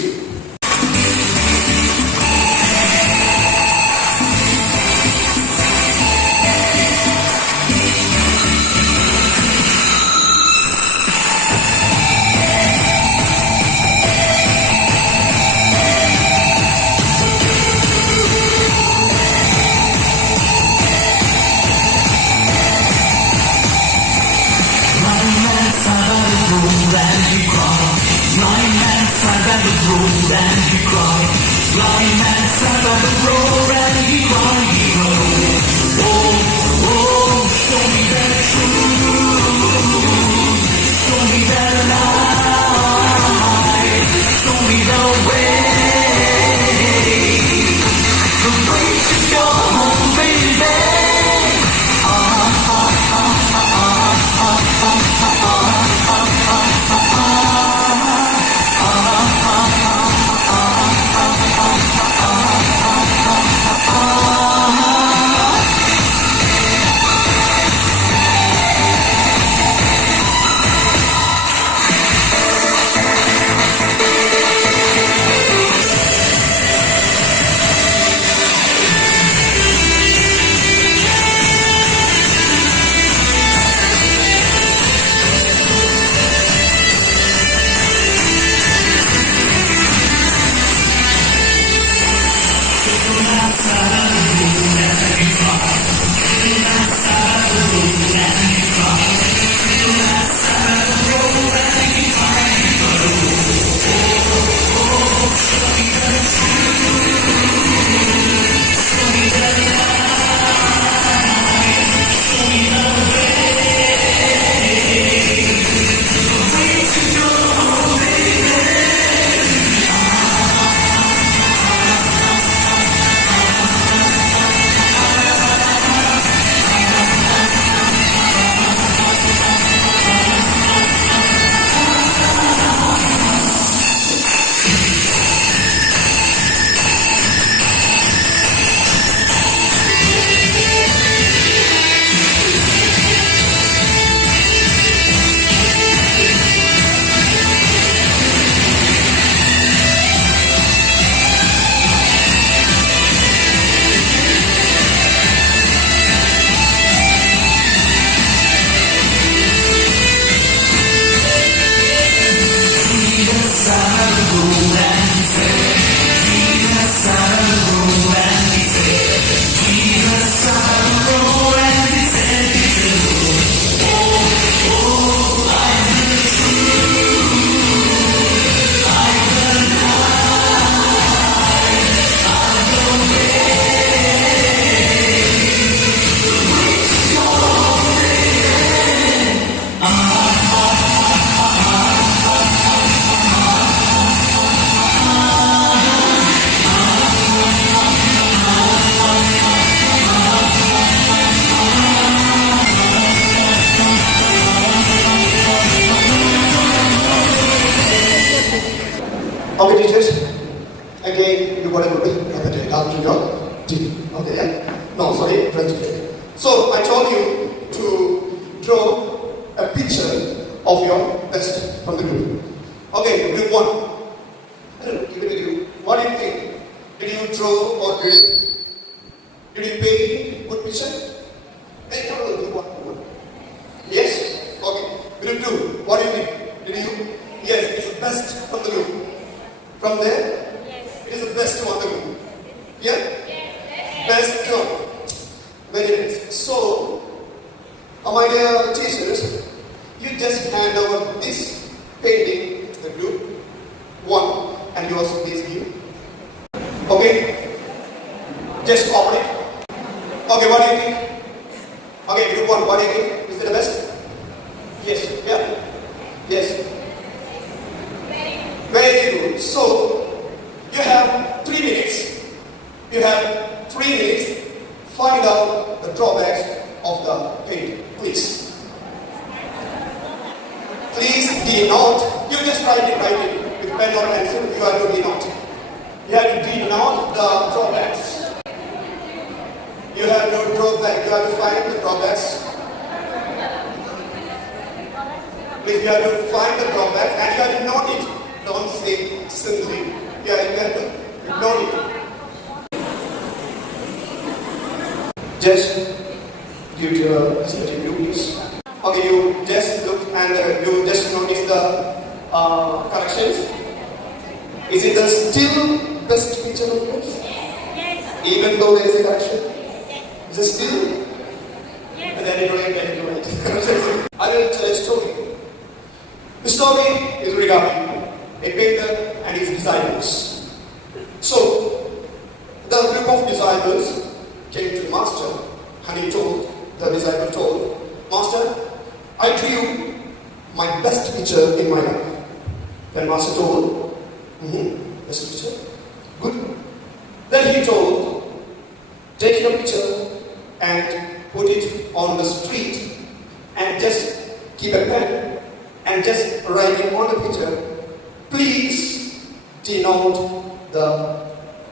Okay, teachers. Again, you got a good appetite after your tea. Okay, yeah? No, sorry, French break. So, I told you to draw a picture of your best from the group. Okay, group 1. I don't know, give it to you. What do you think? Did you draw or did you paint good picture? Hey, no, group 1. Yes? Okay. Group 2, what do you think? Did you? Yes, it's the best from the group. From there? Yes. It is the best one of the group. Yeah? Yes. Best one. Very nice. So, my dear teachers, you just hand over this painting to the group 1 and yours please give. Okay? Just open it. Okay, what do you think? Okay, group 1, what do you think? Is it the best? Yes. Yeah? Yes. Very good. So, you have 3 minutes. You have 3 minutes. Find out the drawbacks of the painting. Please. Please denote. You just write it with pen or pencil. You have to denote. You have to denote the drawbacks. You have to drawback. You have to find the drawbacks. Please, you have to find the drawbacks and you have to note it. Don't say simply. You have to note it. Just give your respective group, please. Okay, you just look and you just notice the corrections. Is it the still best picture of yours? Yes. Even though there is a correction? Is it still? Yes. And then you write. I will tell a story. The story is regarding a painter and his disciples. So, the group of disciples came to the master and the disciple told, Master, I drew my best picture in my life. Then master told, best picture? Good. Then he told, take your picture and put it on the street and just keep a pen and just write it on the picture. Please denote the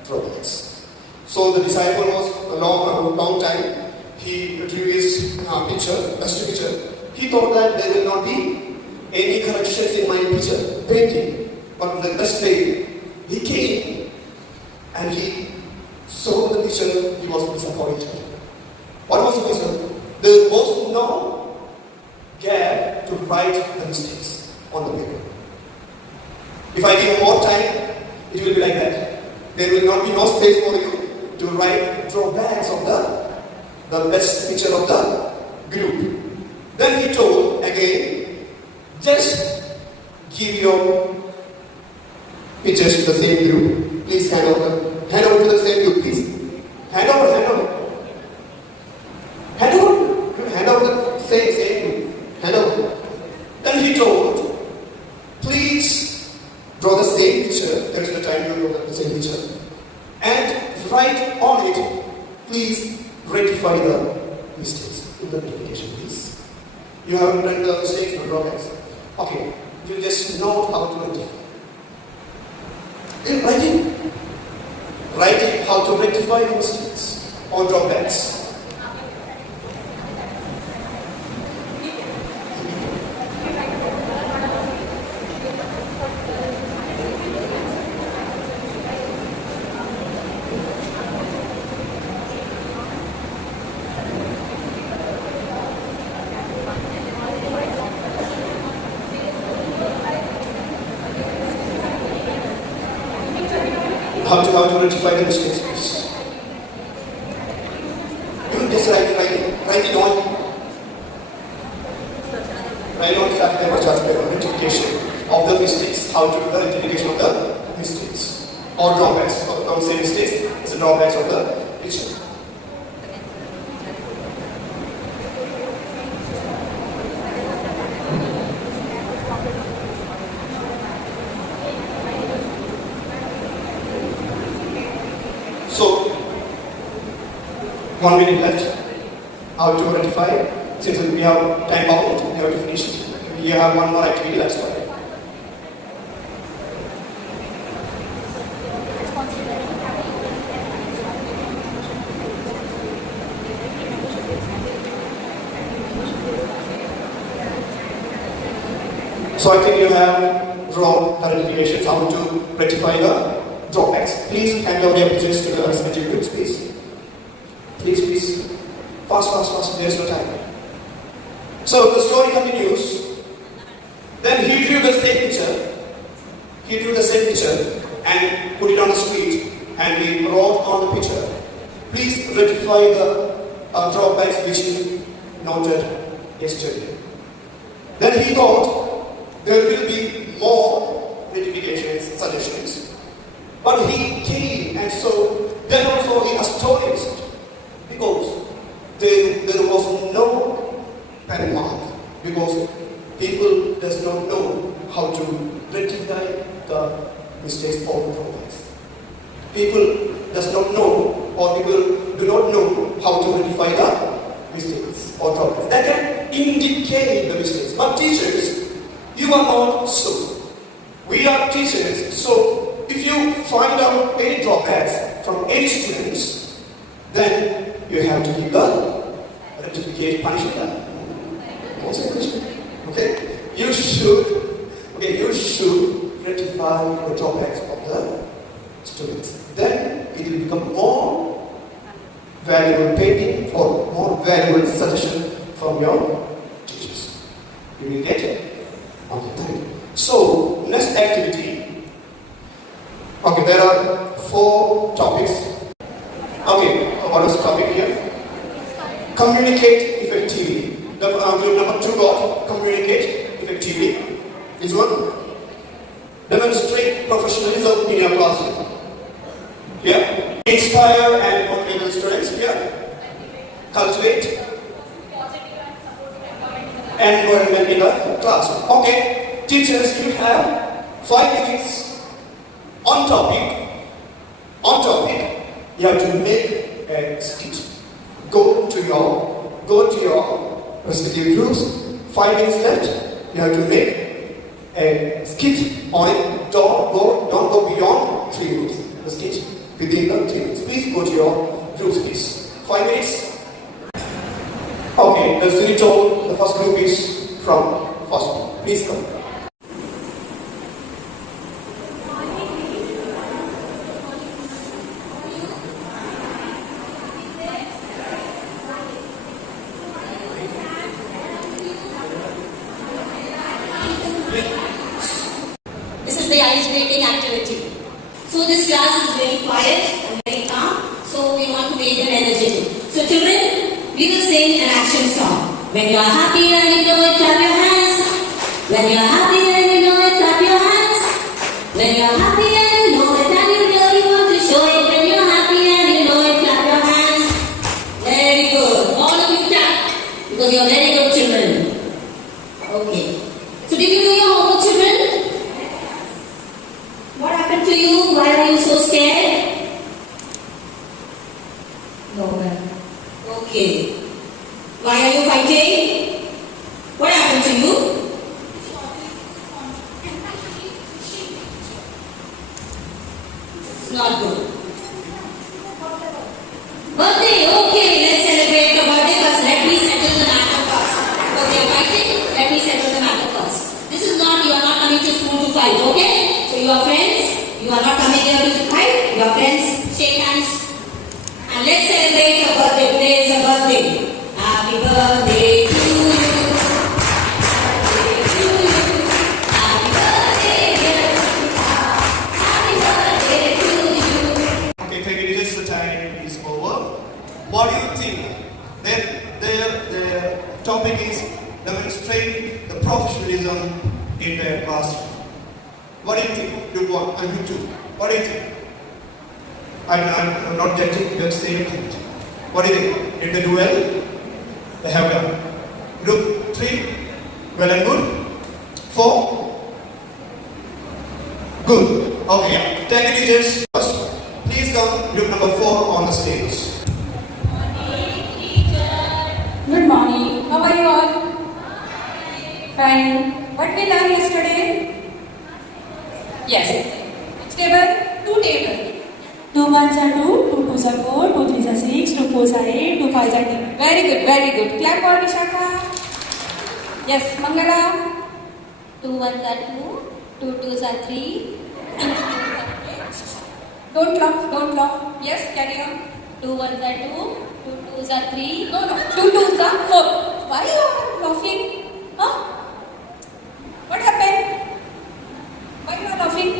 drawbacks. So the disciple was a long time. He drew his best picture. He thought that there will not be any corrections in my picture painting. But on the next day, he came and he saw the picture. He was disappointed. What was the reason? There was no gap to write the mistakes on the paper. If I give more time, it will be like that. There will not be no space for you to write drawbacks of the best picture of the group. Then he told again, just give your pictures to the same group. Please hand over to the same group, please. Hand over the same group. Hand over. Then he told, please draw the same picture. There is no time to draw the same picture. And write on it, please rectify the mistakes in the application, please. You have done the mistakes or drawbacks. Okay, you just know how to rectify. In writing how to rectify the mistakes or drawbacks. How to rectify the mistakes, please. You just write it on. Write on chart paper, rectification of the mistakes. How to do the rectification of the mistakes. Or drawbacks. Don't say mistakes, it's the drawbacks of the picture. So, 1 minute left. How to rectify? Since we have time bound, we have to finish it. We have one more activity, that's why. So I think you have drawn the rectifications, how to rectify the drawbacks. Please hand over your pictures to the respective groups, please. Please. Fast. There's no time. So the story continues. Then he drew the same picture and put it on the street, and he wrote on the picture, please rectify the drawbacks which he noted yesterday. Then he thought there will be more rectifications, suggestions. But he came and so then also he astonished because there was no pen mark, because people does not know how to rectify the mistakes or drawbacks. People does not know, or people do not know how to rectify the mistakes or drawbacks. That can indicate the mistakes. But teachers, you are not so. We are teachers, so if you find out any drawbacks from any students, then you have to give a rectification punishment. What's the question? Okay? You should rectify the drawbacks of the students. Then it will become more valuable painting or more valuable suggestion from your teachers. You will get it? Okay, thank you. So, next activity. Okay, there are 4 topics. Okay, what is the topic here? Communicate effectively. The number 2 got communicate effectively. This one. Demonstrate professionalism in your classroom. Yeah. Inspire and motivate the students. Yeah. Cultivate environment in the classroom. Okay. Teachers, you have 5 minutes on topic. You have to make a skit. Go to your respective groups. 5 minutes left. You have to make a skit on it. Don't go beyond 3 minutes. The skit within the 3 minutes. Please go to your groups, please. 5 minutes. Okay, as we told, the first group is from first group. Please come. This is the ice breaking activity. So this class is very quiet and very calm. So we want to make them energetic. So children, we will sing an action song. When you are happy and you know it, clap your hands. When you are happy and you know it, clap your hands. When you are happy and you know it and you really want to show it. When you are happy and you know it, clap your hands. Very good. All of you clap because you are very good children. Okay. So did you do your homework, children? What happened to you? Why are you so scared? No, ma'am. Okay. Why are you fighting? What happened to you? It's not good. Birthday, okay. Let's celebrate the birthday first. Let me settle the matter first. Because you're fighting, let me settle the matter first. This is not, you are not coming to school to fight, okay? So you are friends. You are not coming here to fight. You are friends. Shake hands. And let's celebrate the birthday. Today is a birthday. Happy birthday to you. Happy birthday to you. Happy birthday, dear Rita. Happy birthday to you. Okay, thank you. Just the time is over. What do you think? Their topic is demonstrate the professionalism in their classroom. What do you think? You want and you too. What do you think? I'm not getting the same thing. What do you think? Did they do well? They have done. Group 3, well and good. 4, good. Okay. Thank you, teachers. Please come group number 4 on the stage. Good morning. How are you all? Fine. What we learned yesterday? Yes. Which table? 2 table. 2 1s are 2, 2 2s are 4, 2 3s are 6, 2 4s are 8, 2 5s are 10. Very good, very good. Clap for Vishakha. Yes, Mangala. 2 ones are 2, 2 twos are 3, 2 twos are 8. Don't laugh. Yes, carry on. 2 ones are 2, 2 twos are 3. No, 2 twos are 4. Why you are laughing? Huh? What happened? Why you are laughing?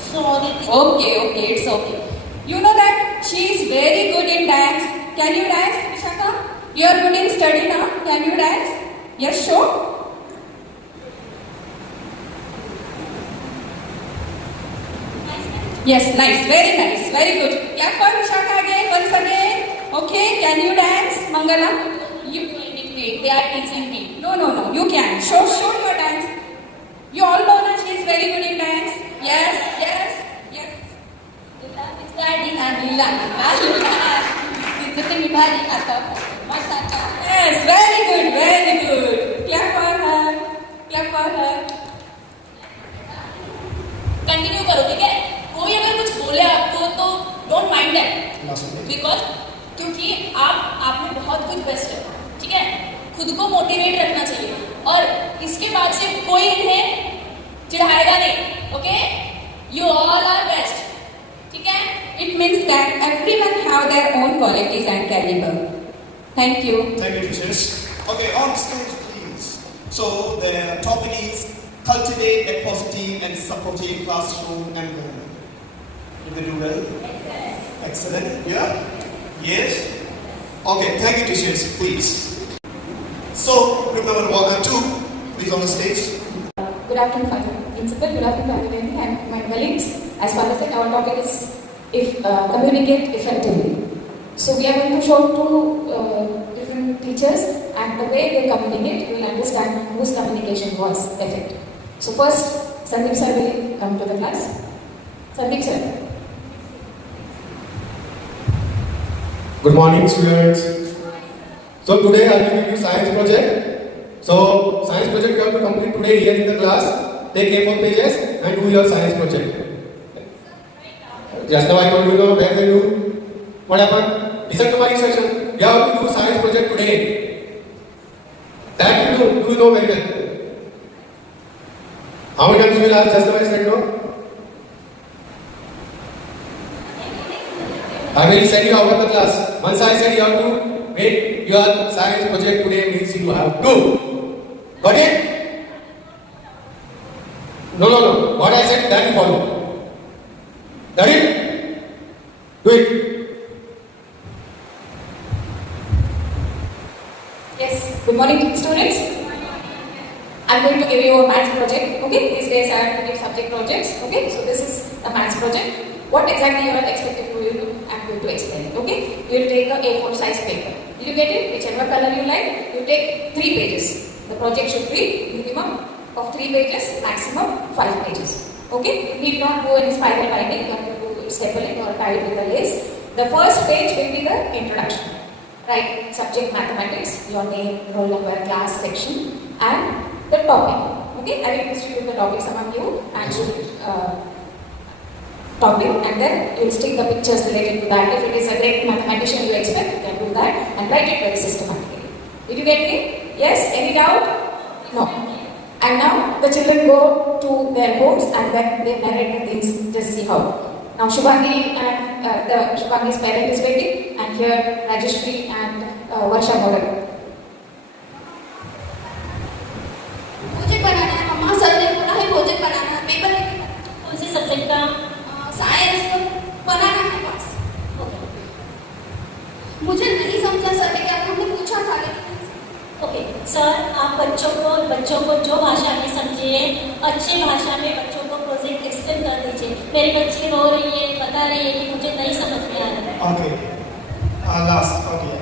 Sorry. Okay, it's okay. You know that she is very good in dance. Can you dance, Vishaka? You are good in study now. Can you dance? Yes, sure. Yes, nice, very good. Clap for Vishaka again, once again. Okay, can you dance, Mangala? They are teaching me. No, you can. Show your dance. You all know that she is very good in dance. Yes. Yes, very good. Clap for her. Continue करो, ठीक है? कोई अगर कुछ बोले आपको तो don't mind that, because क्योंकि आप में बहुत कुछ बेस्ट है, ठीक है? खुद को मोटिवेट रखना चाहिए और इसके बाद से कोई इन्हें चिढ़ाएगा नहीं, okay? You all are best, ठीक है? It means that everyone have their own qualities and caliber. Thank you. Thank you, teachers. Okay, on stage, please. So the topic is cultivate a positive and supportive classroom environment. Did they do well? Excellent. Yeah? Yes? Okay, thank you, teachers, please. So, group number 1 and 2, please on the stage. Good afternoon, Father Principal. Good afternoon, Father Denny, and my colleagues. As Father said, our topic is communicate effectively. So we are going to show two different teachers, and the way they communicate, we will understand whose communication was effective. So first, Sandeep sir will come to the class. Sandeep sir. Good morning, students. So today I will give you science project. So science project you have to complete today here in the class. Take A4 pages and do your science project. Just now I told you where they do. What happened? Listen to my instruction. You have to do science project today. That you do. Do you know very well? How many times you will ask just now I said no? I will send you out of the class. Once I said you have to make your science project today means you have to. Got it? No. What I said that you follow. Got it? Do it. Yes. Good morning, students. I'm going to give you a maths project. Okay. These days I have to give subject projects. Okay. So this is a maths project. What exactly you are expected to do, I'm going to explain it. Okay. You will take a A4 size paper. Did you get it? Whichever color you like. You take 3 pages. The project should be minimum of 3 pages, maximum 5 pages. Okay. You need not go in spiral binding. You have to do staple it or tie it with a lace. The first page will be the introduction. Right. Subject mathematics, your name, roll number, class, section, and the topic. Okay. I will distribute the topics among you and you topic, and then you'll stick the pictures related to that. If it is a great mathematician you expect, you can do that and write it very systematically. Did you get me? Yes? Any doubt? No. And now the children go to their homes and then they narrate the things. Just see how. Now Shubhangi and Shubhangi's parent is waiting, and here Rajeshri and Varsha Moran. Project बनाना है मम्मा, sir ने बोला है project बनाना है, paper कौन से सब्जेक्ट का? साइंस बनाना है बस। मुझे नहीं समझा सर ने क्या हमने पूछा था लेकिन ओके सर, आप बच्चों को जो भाषा में समझे अच्छी भाषा में बच्चों को प्रोजेक्ट एक्सप्लेन कर दीजिए। मेरी बच्ची रो रही है, बता रही है कि मुझे नहीं समझ में आ रहा है। Okay. Last. Okay.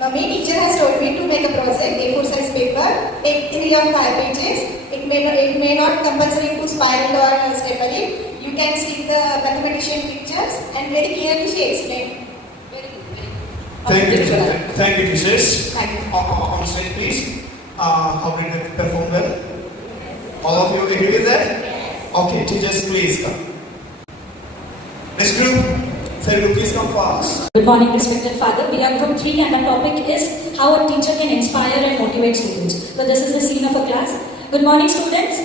Mummy, teacher has told me to make a project, A4 size paper, take 3 or 5 pages. It may not compulsory to spiral or staple it. You can see the mathematician pictures, and very clearly she explained. Very good. Thank you, teachers. Thank you. On stage, please. How did you perform well? All of you agree with that? Okay, teachers, please come. Next group. Sir, please come fast. Good morning, respected father. We are group 3 and the topic is how a teacher can inspire and motivate students. So this is the scene of a class. Good morning, students.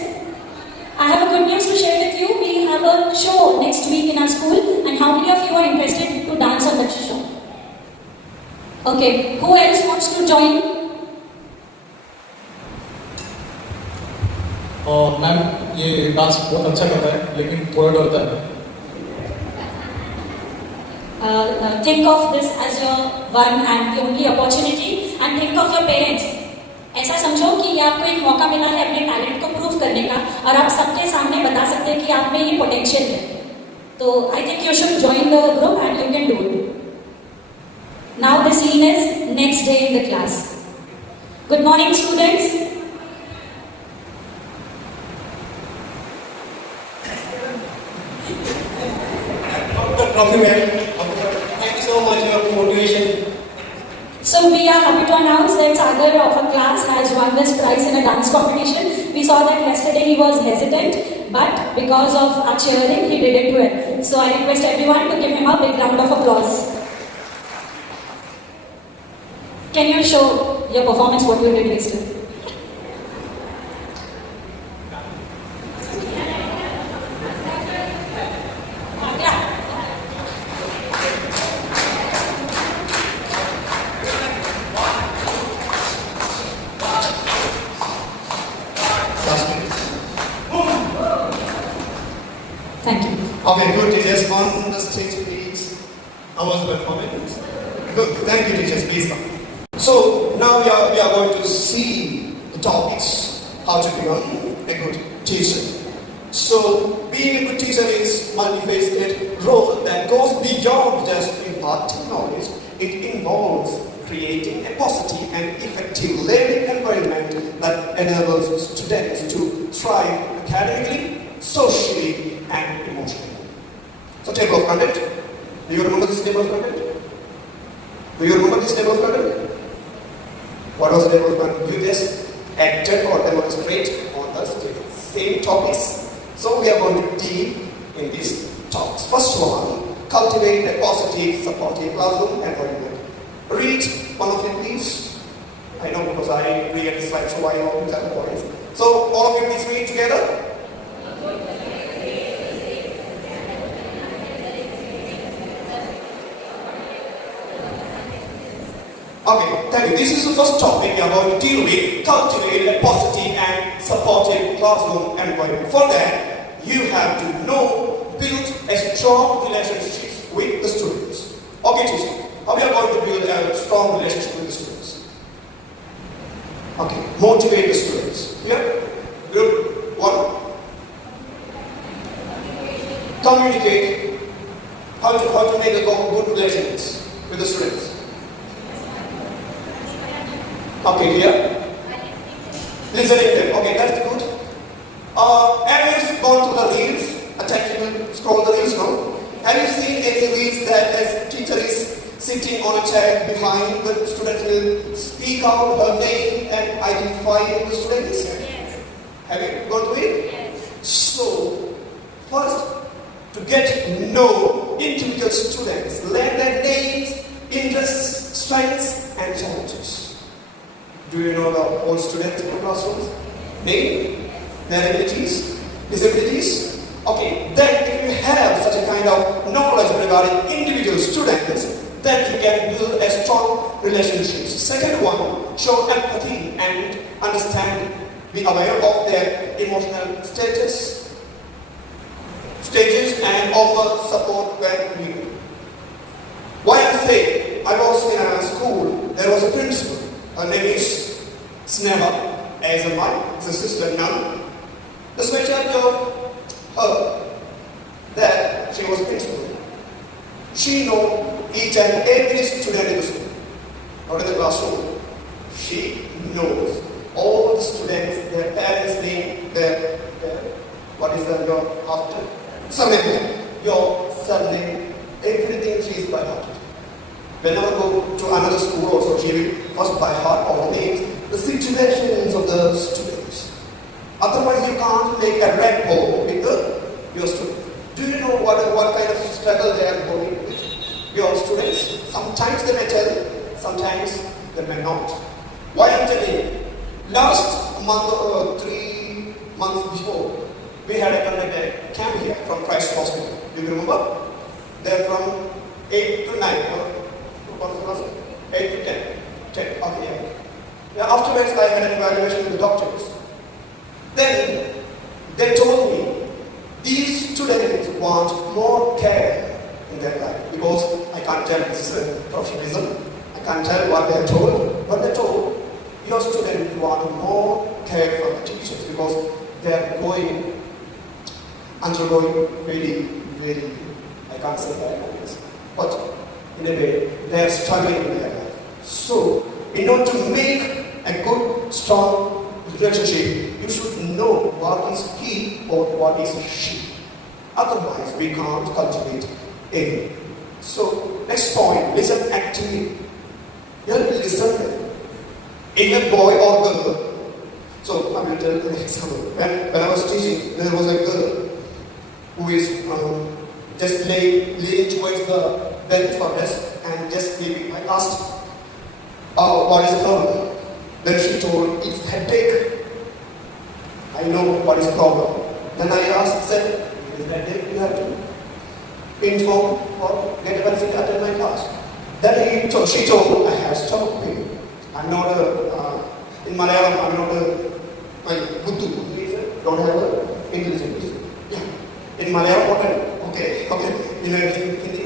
I have a good news to share with you. We have a show next week in our school, and how many of you are interested to dance on that show? Okay, who else wants to join? Ma'am ये dance बहुत अच्छा करता है लेकिन थोड़ा डरता है Think of this as your one and the only opportunity and think of your parents. ऐसा समझो कि ये आपको एक मौका मिला है अपने टैलेंट को प्रूव करने का और आप सबके सामने बता सकते हैं कि आप में ये पोटेंशियल है. तो I think you should join the group and you can do it. Now the scene is next day in the class. Good morning, students. Thank you so much for your motivation. So we are happy to announce that Sagar of our class has won this prize in a dance competition. We saw that yesterday he was hesitant, but because of our cheering, he did it well. So I request everyone to give him a big round of applause. Can you show your performance, what you did yesterday? Thank you. Okay, good teachers. On the stage, please. How was the performance? Good. Thank you, teachers. Please come. So now we are going to see the topics. How to become a good teacher. So being a good teacher is multifaceted role that goes beyond just imparting knowledge. It involves creating a positive and effective learning environment that enables students to thrive academically, socially, and emotionally. So table of content. Do you remember this table of content? Do you remember this table of content? What was the table of content? You just acted or demonstrate on the same topics. So we are going to deal in these topics. First one, cultivate a positive, supportive classroom environment. Read one of it, please. I know because I created the slide, so I know exact points. So all of you please read together. Okay, thank you. This is the first topic we are going to deal with. Cultivate a positive and supportive classroom environment. For that, you have to build a strong relationship with the students. Okay, teacher, how we are going to build a strong relationship with the students? Okay, motivate the students. Yeah? Group 1. Communicate. How to make a good relations with the students. Okay, here. Listening to them. Okay, that's good. Have you gone through the reels? Attention, scroll the reels now. Have you seen any reels that as teacher is sitting on a chair behind the students will speak out her name and identify the students? Yes. Have you gone through it? Yes. So, first, to get to know individual students, learn their names, interests, strengths, and challenges. Do you know the all students in the classrooms? Name, their abilities, disabilities? Okay, then if you have such a kind of knowledge regarding individual students, then you can build a strong relationship. Second one, show empathy and understanding. Be aware of their emotional stages and offer support when needed. Why I'm saying, I was in a school, there was a principal. Her name is Sneva, as a mine, the sister nun. The specialty of her that she was principal. She knows each and every student in the school, not in the classroom. She knows all the students, their parents' name, their what is your after surname, your surname, everything she is by heart. Whenever I go to another school also, she will first by heart all the names, the situations of the students. Otherwise, you can't make a rapport with your students. Do you know what kind of struggle they are going with? your students. Sometimes they may tell, sometimes they may not. Why I'm telling you? Last month, 3 months before, we had a camp here from Christ Hospital. Do you remember? They're from 8 to 9. What was it? 8 to 10. 10. Okay, yeah. Afterwards, I had an evaluation with the doctors. Then they told me these students want more care in their life, because I can't tell, this is a professionalism. I can't tell what they are told, but they told your students want more care from the teachers, because they are undergoing very, I can't say that, but in a way, they are struggling in their life. So, in order to make a good, strong relationship, you should know what is he or what is she. Otherwise, we can't cultivate any. So, next point, listen actively. You have to listen. If a boy or girl, so I will tell an example. When I was teaching, there was a girl who is just leaning towards the bench or desk and just sleeping. I asked, what is the problem? Then she told, it's headache. I know what is the problem. Then I asked, said, is headache? You have to inform or get a benefit at my class. Then she told, I have stomach pain. I'm not in Malayalam, I'm not Buddhu. Don't have intelligence. Yeah. In Malayalam, okay. In Hindi,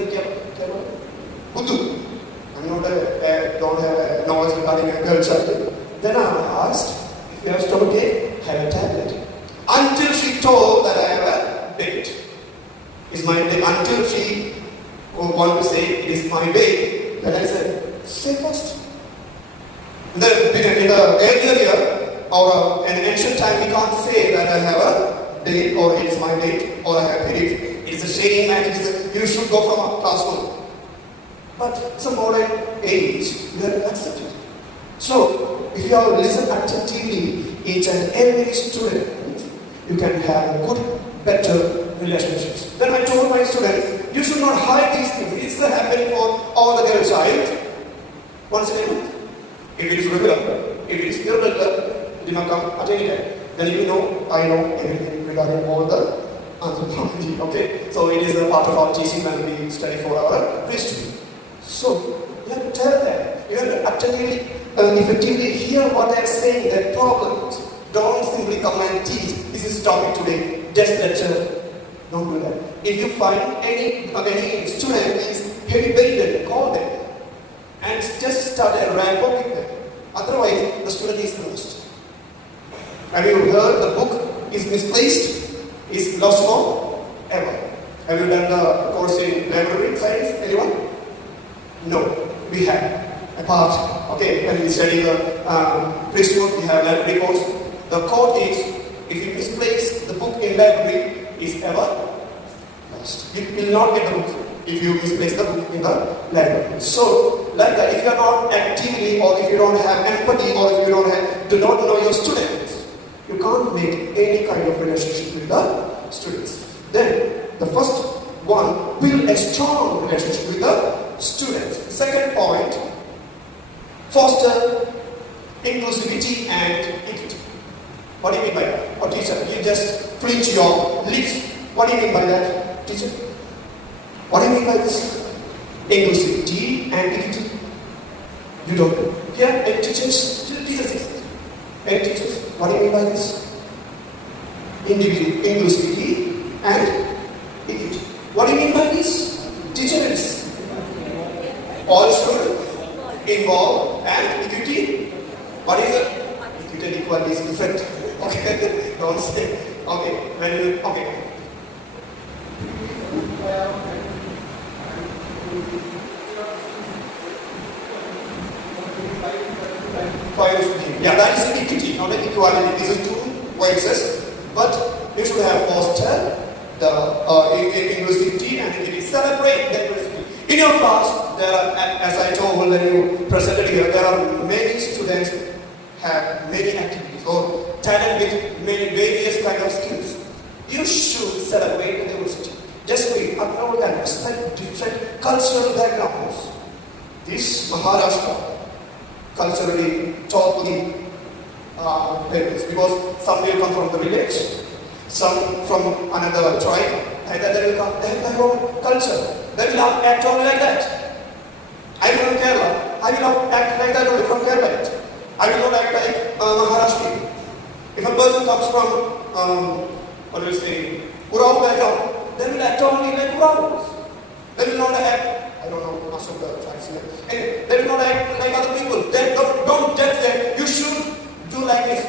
Buddhu. I'm not don't have a knowledge regarding a girl child. Then I asked, if you have stomach ache, have a tablet. Until she told that I have a date. Is my date. Until she wanted to say, it is my date. Then I said, say first. In the earlier year, or in ancient time, we can't say that I have a date, or it is my date, or I have a period. It is a shame, and you should go from a class 1. But it's a modern age, you have to accept it. So, if you have listen attentively, each and every student, you can have good, better relationships. Then I told my students, you should not hide these things. It's happening for all the girl child. Once again, if it is regular, if it is irregular, it will not come at any time. Then you know, I know everything regarding all the anthropology. Okay? So it is a part of our teaching when we study for our priesthood. So you have to tell them. You have to attentively, effectively hear what they are saying, their problems. Don't simply come and teach. This is topic today. Just lecture. Don't do that. If you find any student is heavy burden, call them. And just start a rapport with them. Otherwise, the student is lost. Have you heard the book is misplaced, is lost forever? Have you done the course in library science? Anyone? No. We have a part. Okay, when we study the priesthood, we have library course. The quote is, if you misplace the book in library, is ever lost. You will not get the book if you misplace the book in the library. So, like that, if you are not actively, or if you don't have empathy, or if you do not know your students, you can't make any kind of relationship with the students. Then, the first one, build a strong relationship with the students. Second point, foster inclusivity and equity. What do you mean by that? Oh, teacher, you just flinch your lips. What do you mean by that, teacher? What do you mean by this? Inclusivity and equity. You don't know. Here, any teachers? Teachers. Any teachers? What do you mean by this? Inclusivity and equity. What do you mean by this? Teachers. All should involve and equity. What is it? Equity and equality is different. Okay, don't say. Okay, okay. Yeah, that is equity, not equality. These are two voices, but you should have fostered the inclusivity and equity. Celebrate diversity. In your class, there are, as I told when you presented here, there are many students have many activities or talent with many various kind of skills. You should celebrate diversity. Just acknowledge that respect different cultural backgrounds. This Maharashtra culturally totally varies because some will come from the village, some from another tribe, and then they will come, they have their own culture. They will not act only like that. I am from Kerala. I will not act like that only from Kerala. I will not act like Maharashtra. If a person comes from, what do you say, Urau background, they will act only like Uraus. They will not act, I don't know much of the tribes here. Anyway, they will not act like other people. They don't judge them. You should do like this.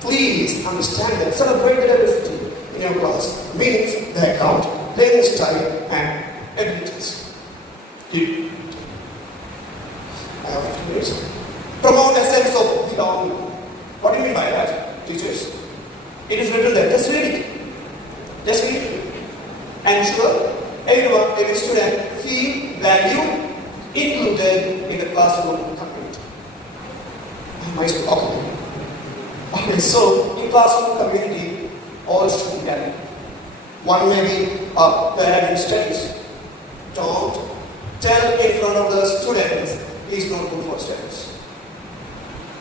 Please understand that. Celebrate the diversity in your class. Means background, learning style, and abilities. I have 2 minutes. Promote a sense of belonging. What do you mean by that, teachers? It is written there. Just read it. Just read it. Ensure everyone, every student feel valued, included in the classroom community. My school, okay, so in classroom community, all students can. One may be bad in studies. Don't tell in front of the students he's not good for studies.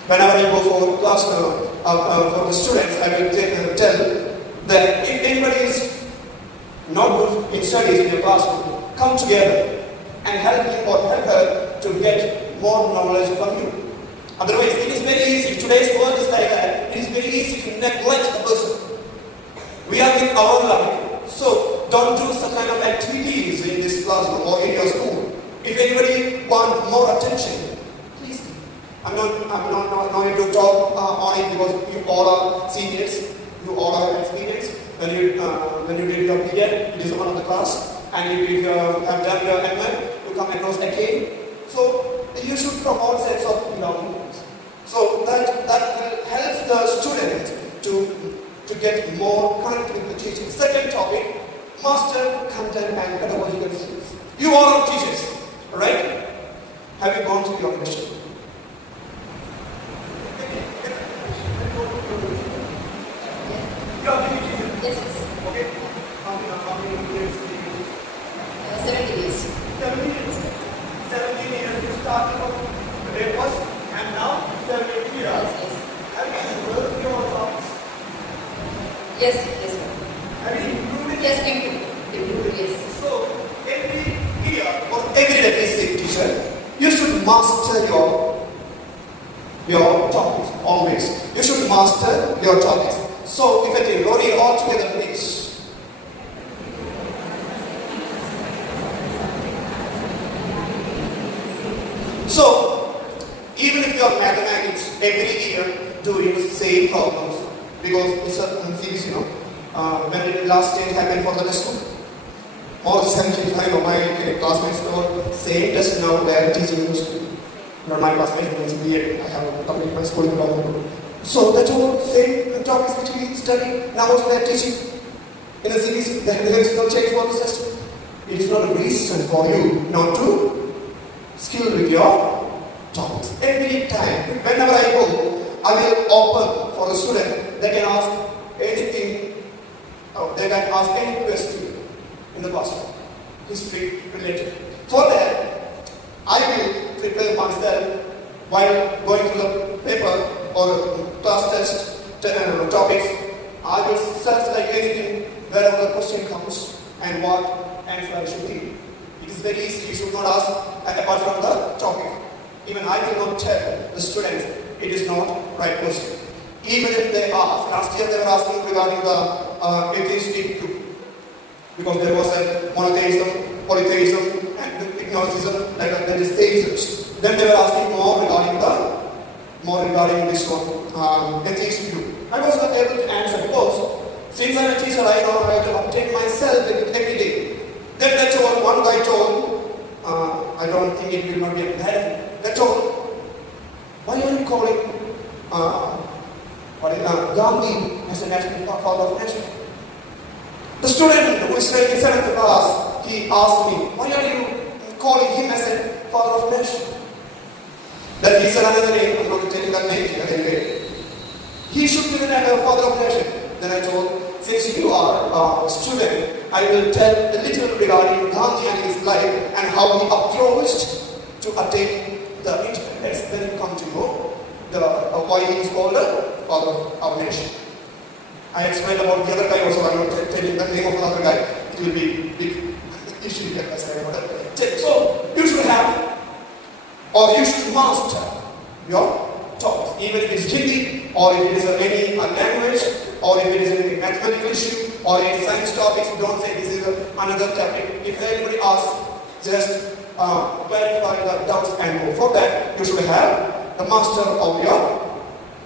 Whenever I go for class for the students, I will tell that if anybody is not good in studies in your classroom, come together and help him or help her to get more knowledge from you. Otherwise, it is very easy. Today's world is like that. It is very easy to neglect the person. We are in our life, so don't do some kind of activities in this classroom or in your school. If anybody wants more attention, please. I'm not going to talk on it because you all are seniors. You all are experienced. When you did your period, it is one of the class, and if you have done your ML, you come across again. So you should promote sense of belonging. So that will help the student to get more connected with the teaching. Second topic, master content and pedagogical skills. You all are teachers, right? Have you gone through your question? You are teachers? Yes. Okay. How many years? 70 years. 17 years. 17 years you started from the day was, and now 17 years. Yes. Have you learned your thoughts? Yes, yes, sir. Have you improved it? Yes, improved, yes. So, every year or every day basic teacher, you should master your topics, always. You should master your topics. So, if I take Rory all together, please. So, even if you are mathematics, every year doing the same problems, because it's a series, when did last day happen for the test book? More than 70, I know my classmates were same test now they are teaching in the school. Not my classmates, BA, I have completed my school in. So that's all same topics which we study, now also they are teaching in a series, there is no change for the test. It is not a reason for you not to skill with your topics. Every time, whenever I go, I will open for the student. They can ask anything, they can ask any question in the classroom, history related. For that, I will prepare myself while going through the paper or class test topics. I will search like anything wherever the question comes and what answer I should give. It is very easy. You should not ask apart from the topic. Even I will not tell the students it is not right question. Even if they ask, last year they were asking regarding the atheistic group. Because there was a monotheism, polytheism, and agnosticism, like that is theism. Then they were asking more regarding this one, atheistic group. I was not able to answer because since I'm a teacher, I know how to update myself every day. Then they told, one guy told, I don't think it will not be a bad. They told, why are you calling Gandhi as a national father of nation? The student who is in 7th class, he asked me, why are you calling him as a father of nation? Then he said another name, I'm not telling that name anyway. He should be the father of nation. Then I told, since you are a student, I will tell a little regarding Gandhi and his life and how he approached to attain the independence. Then you come to know why he is called the father of our nation. I explained about the other guy also. I am not telling the name of the other guy. It will be big issue. So you should have, or you should master your topics, even if it's Hindi, or if it is any language, or if it is a mathematical issue, or any science topics. Don't say this is another topic. If anybody asks, just clarify the doubts and go. For that, you should have the master of your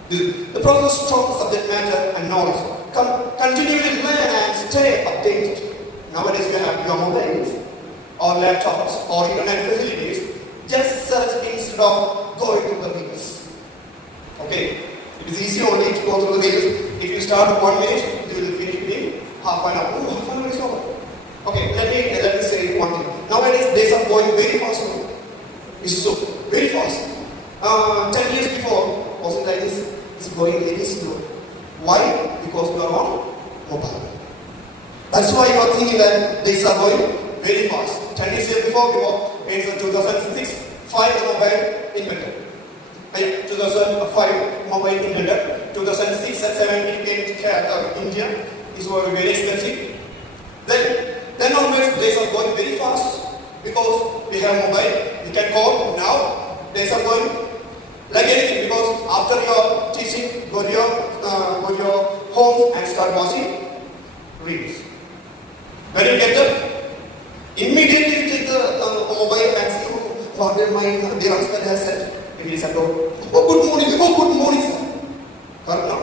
the process, strong subject matter and knowledge. Continually learn and stay updated. Nowadays you have your mobiles or laptops or internet facilities. Just search instead of going to the videos. Okay? It is easy only to go through the videos. If you start 1 minute, you will finish in half an hour. Oh, half an hour is over. Okay, let me say one thing. Nowadays days are going very fast. It's so very fast. 10 years before wasn't like this. It's going very slow. Why? Because we are on mobile. That's why you are thinking that days are going very fast. 10 years before in 2006, 5 mobile invented. 2005 mobile invented. 2006 and 7 it came to India. It was very expensive. Then onwards days are going very fast because we have mobile. You can call now. Days are going like anything, because after your teaching, go to your home and start watching reels. When you get up, immediately you take the mobile and see what my dear husband has said. Maybe he said, oh, good morning, sir. Correct now?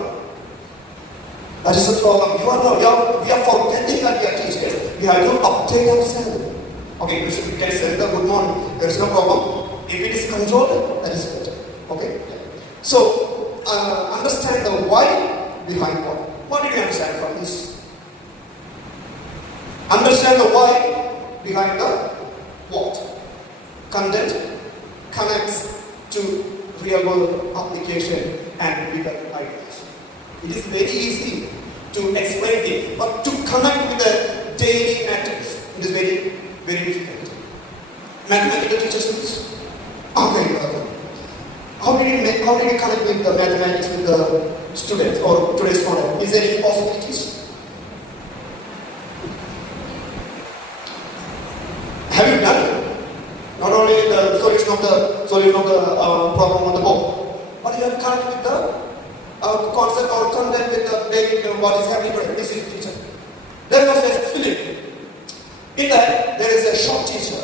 That is the problem. We are forgetting that we are teachers. We have to update ourselves. Okay, you can say the good morning. There is no problem. If it is controlled, that is better. Okay? So, understand the why behind what. What did you understand from this? Understand the why behind the what. Content connects to real world application and bigger ideas. It is very easy to explain things, but to connect with the daily matters, it is very, very difficult. Mathematical teachers, please. Okay, how did you connect with the mathematics with the students or today's model? Is there any possibilities? Have you done it? Not only the solution of the problem on the board, but you have connected with the concept or content with the daily what is happening today. This is teacher. There was a film. In that there is a short teacher.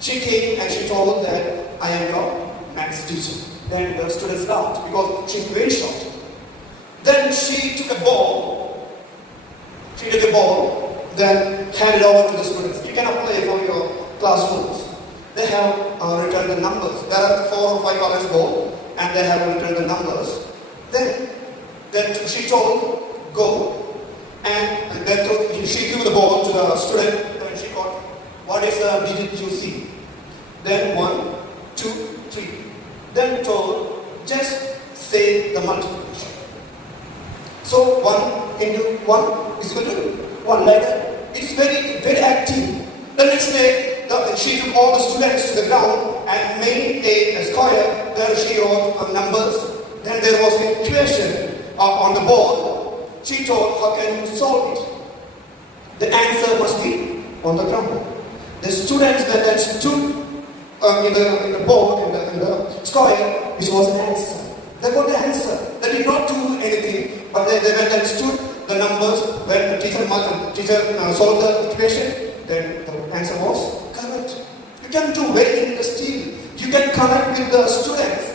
She came and she told that I am your maths teacher. Then the students laughed because she's very short. Then she took a ball, then handed over to the students. You cannot play for your classrooms. They have returned the numbers. There are 4 or 5 others ball, and they have returned the numbers. Then she told, go, and then she threw the ball to the student. Then she got, what is the digit you see? Then 1, 2, 3. Then told, just say the multiplication. So 1 into 1 is equal to 1 like that. It's very, very active. The next day, she took all the students to the ground and made a square. There she wrote numbers. Then there was an equation on the board. She told, how can you solve it? The answer must be on the ground. The students that stood in the board, in the square, which was an answer. They got the answer. They did not do anything, but they went and stood the numbers. When the teacher solved the equation, then the answer was correct. You can do very interesting. You can connect with the students.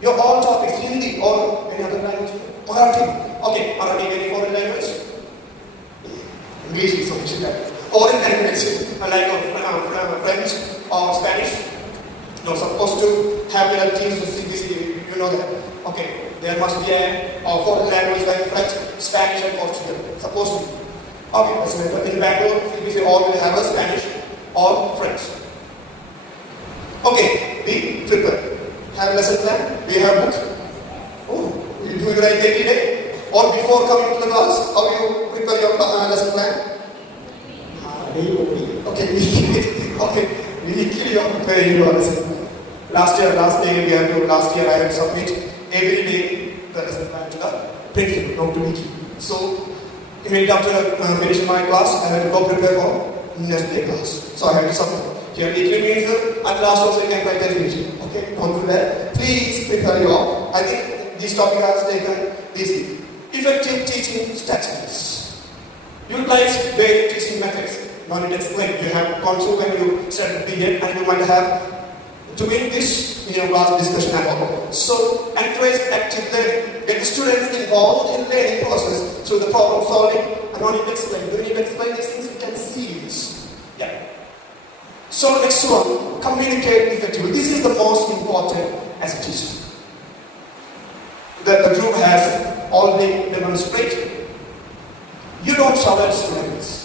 Your all topics, Hindi or any other language. Marathi. Okay, Marathi, any foreign language? English is sufficient. Foreign language, like French or Spanish. No, supposed to have your teams to see this, you know that. Okay, there must be a foreign language like French, Spanish and Portugal. Supposed to be. Okay, that's right. In Bangalore, we say all will have a Spanish or French. Okay, be prepared. Have lesson plan. We have book. Oh, you do it like every day. Or before coming to the class, how you prepare prepare your lesson plan? Okay, weekly you are preparing your lesson plan. Last year I had to submit every day the lesson plan to the principal, not to me. So, immediately after finishing my class, I had to go prepare for next day class. So I had to submit. Here weekly means at last also you can write and finish it. Okay, don't do that. Please prepare your. I think this topic has taken this effective teaching strategies. Utilize varied teaching methods. No need to explain. You have gone through when you started the period and you might have doing this in your class discussion and all. So encourage active learning. Get the students involved in learning process through the problem solving and no need to explain. When you explain these things, you can see this. Yeah. So next one, communicate effectively. This is the most important as a teacher. That the group has already demonstrated. You don't shout at students.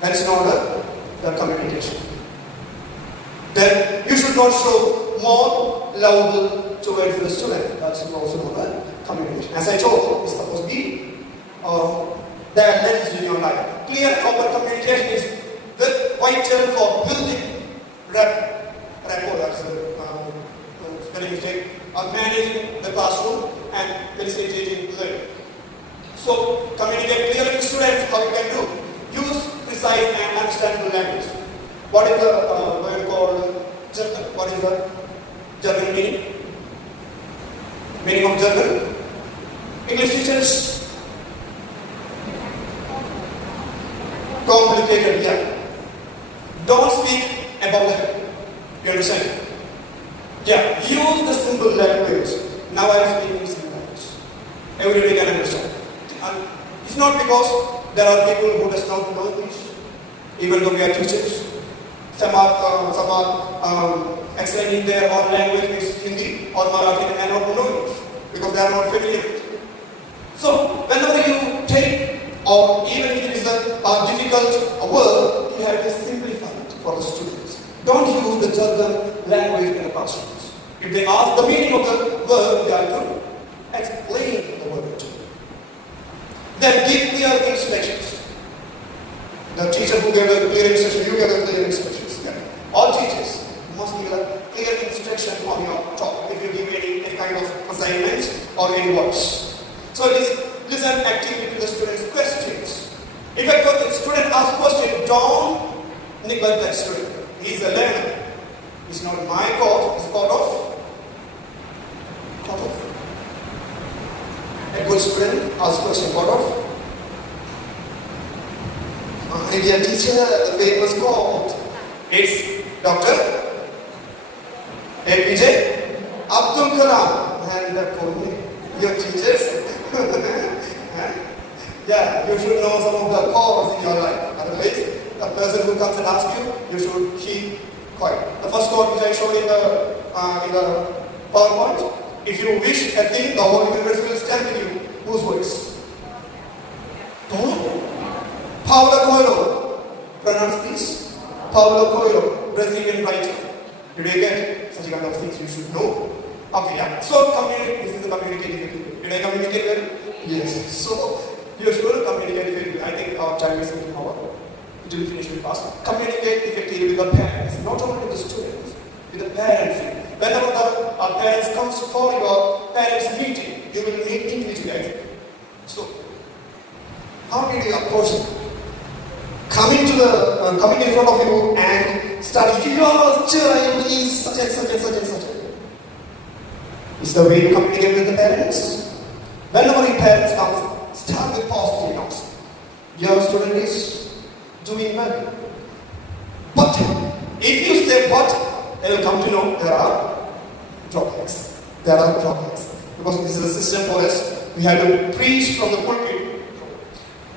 That is not the communication. Then you should not show more lovable towards the student. That's also not the communication. As I told, it's supposed to be their lens in your life. Clear open communication is the vital for building rapport, that's spelling mistake, managing the classroom and facilitating learning. So, communicate clearly to students how you can do. Use precise and understandable language. What is the word called jargon? What is the jargon meaning? Meaning of jargon? English teachers? Complicated, yeah. Don't speak above the head. You understand? Yeah, use the simple language. Now I am speaking simple language. Everybody can understand. And it's not because there are people who does not know English, even though we are teachers. Some are explaining their own language with Hindi or Marathi and not know English because they are not familiar with it. So whenever you take, or even if it is a difficult word, you have to simplify it for the students. Don't use the jargon language in the classrooms. If they ask the meaning of the word, they are to explain the word to them. Then give clear instructions. The teacher who gave a clear instruction, you gave a clear instructions. Yeah. All teachers must give a clear instruction on your topic if you give any kind of assignments or any works. So listen actively to the students' questions. If a student asks a question, don't neglect that student. He is a learner. It's not my court, it's court of. A good student asks a question, court of. Dear teacher, the famous quote. It's Dr. APJ Abdul Kalam. And your teachers. Yeah, you should know some of the quotes in your life. Otherwise, the person who comes and asks you, you should keep quiet. The first quote which I showed in the PowerPoint. If you wish a thing, the whole universe will stand with you. Whose voice? Paulo Coelho. Pronounce this. Paulo Coelho, Brazilian writer. Did you get such kind of things you should know? Okay, yeah. So communicate. This is the communicating. Did I communicate well? Yes. So you should communicate effectively. I think our time is getting over. It will finish very fast. Communicate effectively with the parents, not only with the students, with the parents. Whenever the parents comes for your parents meeting, you will meet individually. So, how did you approach it? Coming in front of you and start, your child is such and such and such and such. Is the way you communicate with the parents? Whenever your parents come, start with positive notes. Your student is doing well. But if you say but, they will come to know there are drawbacks. There are drawbacks. Because this is a system for us. We have to preach from the pulpit.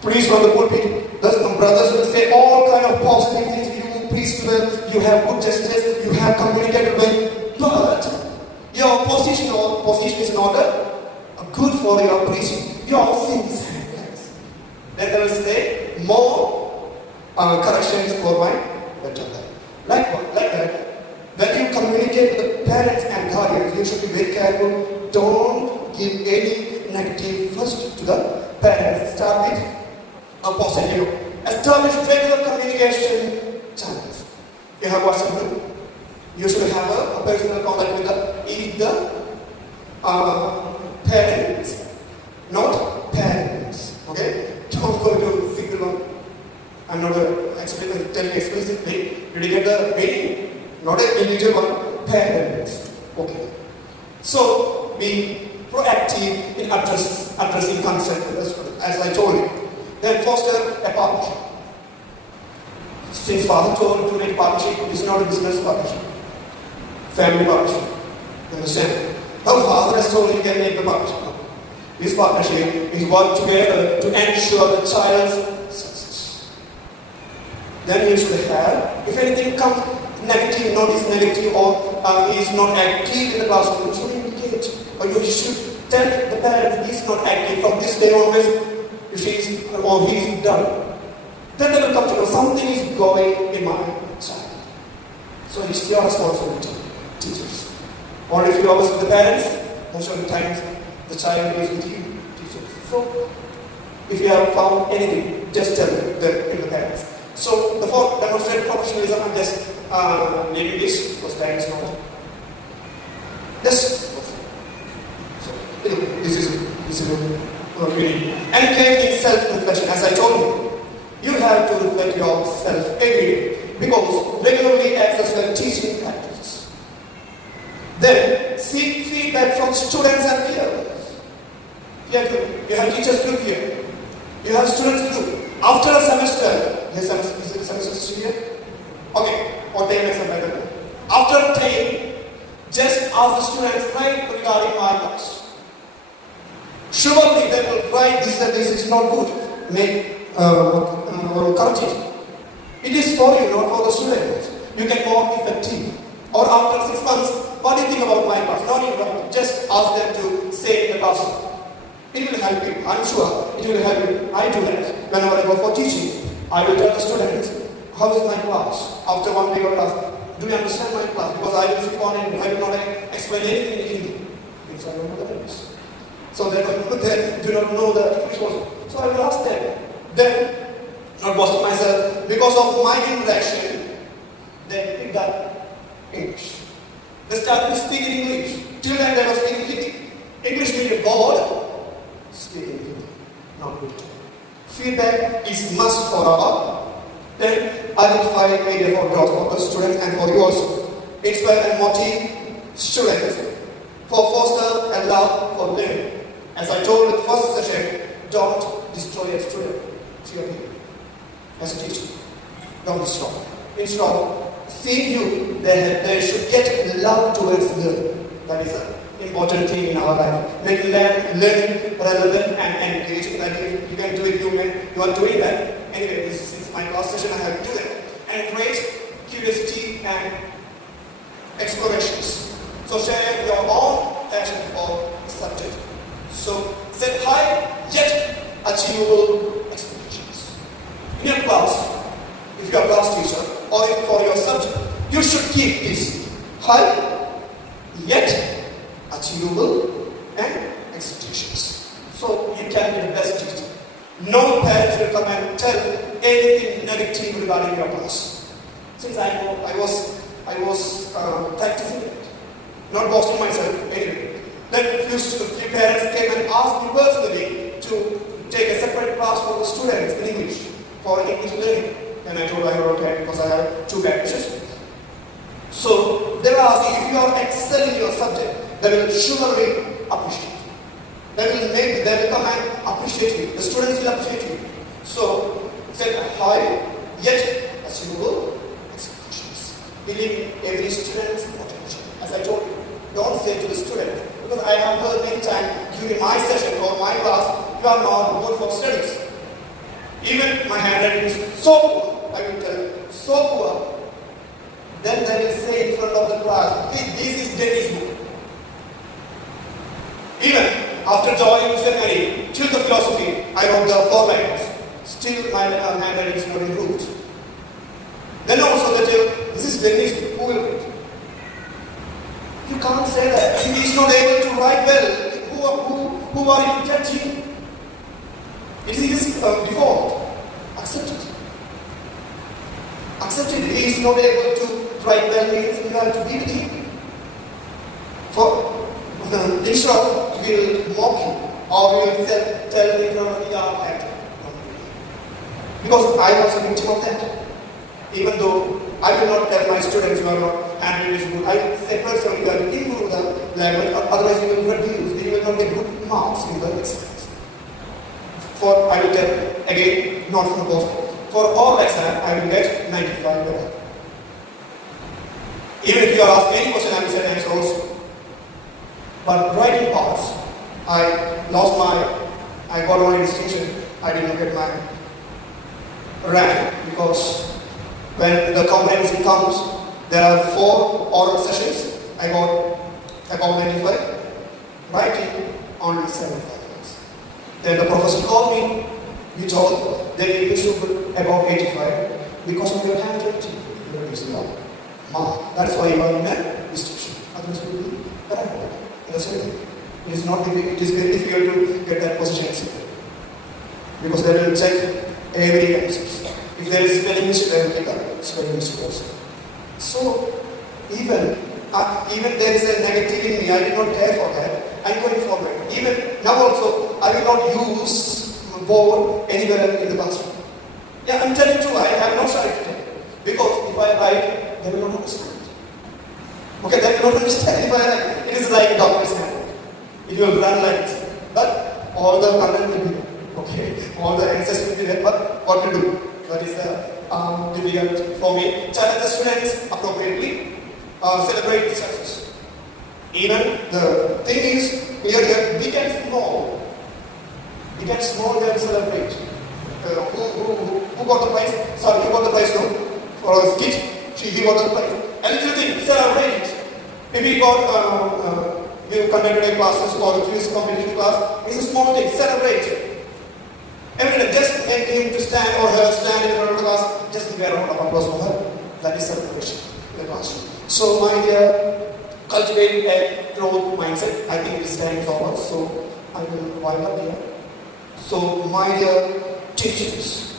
Preach from the pulpit. Thus the brothers will say all kind of positive things. You preach to them. You have good justice. You have communicated well. But your position is not good for your preaching. Your sins. Then they will say more corrections for my better life. Like that. When you communicate with the parents and guardians, you should be very careful. Don't give any negative first to the parents. Start with positive. Establish regular communication channels. You have WhatsApp group. You should have a personal contact with each the parents, not parents. Okay? Don't go to single one. I'm not telling explicitly. Did you get the meaning? Not an individual one. Parents. Okay. So be proactive in addressing concerns with the student, as I told you. Then foster a partnership. Since father told to make partnership, it's not a business partnership. Family partnership. You understand? How father has told you can make the partnership. No. This partnership is work together to ensure the child's success. Then you should have, if anything comes negative, notice negative, or he is not active in the classroom, you should indicate, or you should tell the parent he is not active from this day onwards, if she is or he is done. Then they will come to know something is going in my child. So it's your responsibility, teachers. Only if you always with the parents, most of the times the child is with you, teachers. So if you have found anything, just tell the parents. So the fourth, demonstrate professionalism. I'm just leaving this because time is not. This is really engage in self-reflection. As I told you, you have to reflect yourself every day because regularly access your teaching practices. Then seek feedback from students and peers. You have teachers group here. You have students group. After a semester, is it a semester still here? Okay, or 10 semester. After 10, just ask the students right regarding my class. Surely they will write this and this is not good. Make correct it. It is for you, not for the students. You can more effective. Or after 6 months, what do you think about my class? Not even wrong. Just ask them to say in the classroom. It will help you. I'm sure it will help you. I do that whenever I go for teaching. I will tell the students, how is my class? After 1 week of class, do you understand my class? Because I will sit on and I will not explain anything in Hindi. Because I don't know the English. So they do not know the English also. So I will ask them. Then, not boasting myself, because of my interaction, they picked up English. They started speaking English. Till then they were speaking Hindi. English medium board, speaking Hindi. Not good. Feedback is must for our. Then identify area for growth for the students and for you also. Inspire and motivate students for foster and love for learning. As I told in the first session, don't destroy a student. As a teacher, don't destroy. Instead of seeing you, they should get love towards learning. That is an important thing in our life. Make learning relevant and engaging. You can do it, you are doing that. Anyway, this is my last session, I have to do that. Encourage curiosity and explorations. So share your own passion for the subject. So set high yet achievable expectations. In your class, if you are a class teacher or if for your subject, you should keep this high yet achievable and expectations. So you can be the best teacher. No parents will come and tell anything negative regarding your class. Since I was practicing it, not boasting myself anyway. Then a few parents came and asked me personally to take a separate class for the students in English, for English learning. And I told I wrote okay, because I have 2 packages. So they were asking if you are excelling your subject, they will surely appreciate you. They will come and appreciate you. The students will appreciate you. So set high yet achievable expectations. Believe in every student's potential. As I told you, don't say to the student, because I have heard many times during my session or my class, you are not good for studies. Even my handwriting is so poor, I will tell you, so poor. Then they will say in front of the class, hey, this is Denny's book. Even after joining seminary, till the philosophy, I wrote the 4 lines. Still my handwriting is not improved. Then also they tell, this is Denny's book, who will read? You can't say that. If he is not able to write well, who are you judging? It is his default. accepted. Accepted. He is not able to write well means you have to be with him. Instead of we will mock him or we will tell him no, you are acting. Because I was a victim of that. Even though I will not tell my students who are not handling this good, I say personally you have to improve the language, otherwise you will reduce, you will not get good marks in the exams. For I will tell again, not for both. For all exam, I will get 95 level. Even if you are asked any question, I will say answer also. But writing parts, I got only distinction. I did not get my rank because when the comprehensive comes, there are 4 oral sessions. I got about 95. Writing only 75. Then the professor called me. He told that you should put about 85 because of your handwriting. You are using your mark. That's why you are in a distinction. Otherwise, you will be bad. That's it. It is not difficult. It is very difficult to get that position because they will check every answer. If there is spelling mistake, they will take a spelling mistake also. So even there is a negative in me, I did not care for that. I'm going forward. Even now also, I will not use board anywhere in the classroom. Yeah, I'm telling you, I have no shy today. Because if I write, they will not understand. Okay, they will not understand if I write. It is like a doctor's hand. It will run like this. But all the content will be there. Okay, all the answers will be there. But what to do? That is difficult for me. Challenge the students appropriately. Celebrate the success. Even the thing is, here we can small. We can small and celebrate. Who got the prize? Sorry, who got the prize now? For a skit, he got the prize. And little thing, celebrate it. Maybe we conducted a classes or a quiz competition class. It's a small thing, celebrate it. Every day, just make him to stand or her stand in front of the class, just give a round of applause for her. That is celebration in the classroom. So, my dear, cultivate a growth mindset. I think it is time forward, so I will wind up here. So, my dear teachers,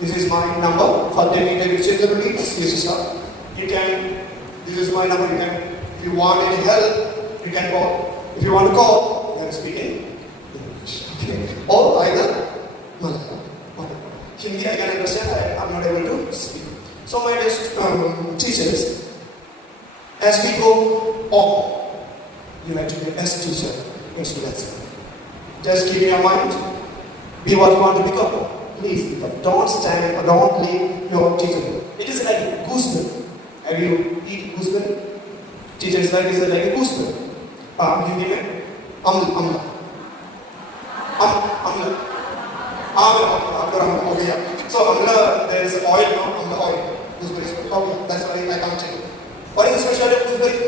this is my number for Denny children. This is my number. You can, if you want any help, you can call. If you want to call, then speak in English. Okay. Or either Malayalam. Hindi I can understand, I am not able to speak. So my dear teachers, as we go on, you have to be a best teacher in students. Just keep in your mind, be what you want to become. Please, but don't stand or don't leave your teacher. It is like gooseberry. Have you eaten gooseberry? Teacher is like a gooseberry. Hindi mein amla. Okay, yeah. So amla, there is oil now, amla oil. Gooseberry. Okay, that's why I can't tell you. What is the specialty of gooseberry?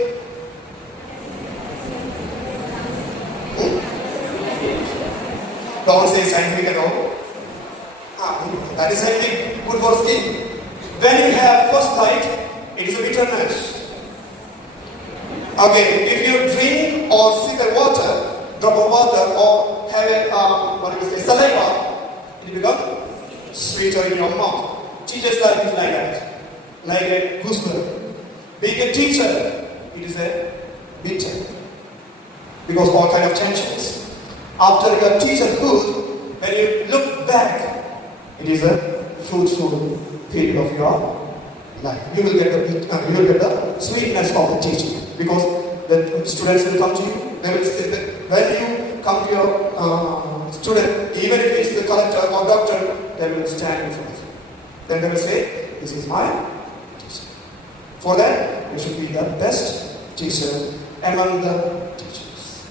Don't say scientific at all. That is scientific, good for skin. When you have first bite, it is a bitterness. Okay, if you drink or sip a water, drop of water, or have a saliva, it becomes sweeter in your mouth. Teacher's life is like that, like a gooseberry. Being a teacher, it is a bitter, because all kind of tensions. After your teacherhood, when you look back, it is a fruitful period of your life. You will get the sweetness of the teaching, because the students will come to you. They will say that when you come to your student, even if it's the collector or doctor, they will stand in front of you. Then they will say, "This is my teacher." For that, you should be the best teacher among the teachers.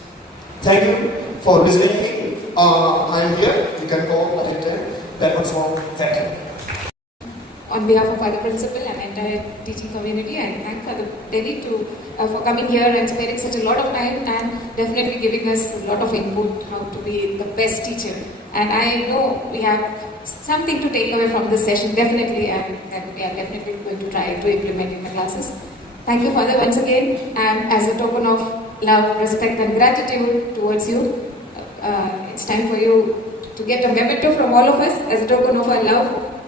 Thank you for listening. I am here. You can call at any time. That was all. Thank you. On behalf of Father Principal and entire teaching community, I thank Father Denny for coming here and sparing such a lot of time and definitely giving us a lot of input how to be the best teacher. And I know we have something to take away from this session, definitely, and that we are definitely going to try to implement in the classes. Thank you, Father, once again, and as a token of love, respect and gratitude towards you, it's time for you to get a memento from all of us as a token of our love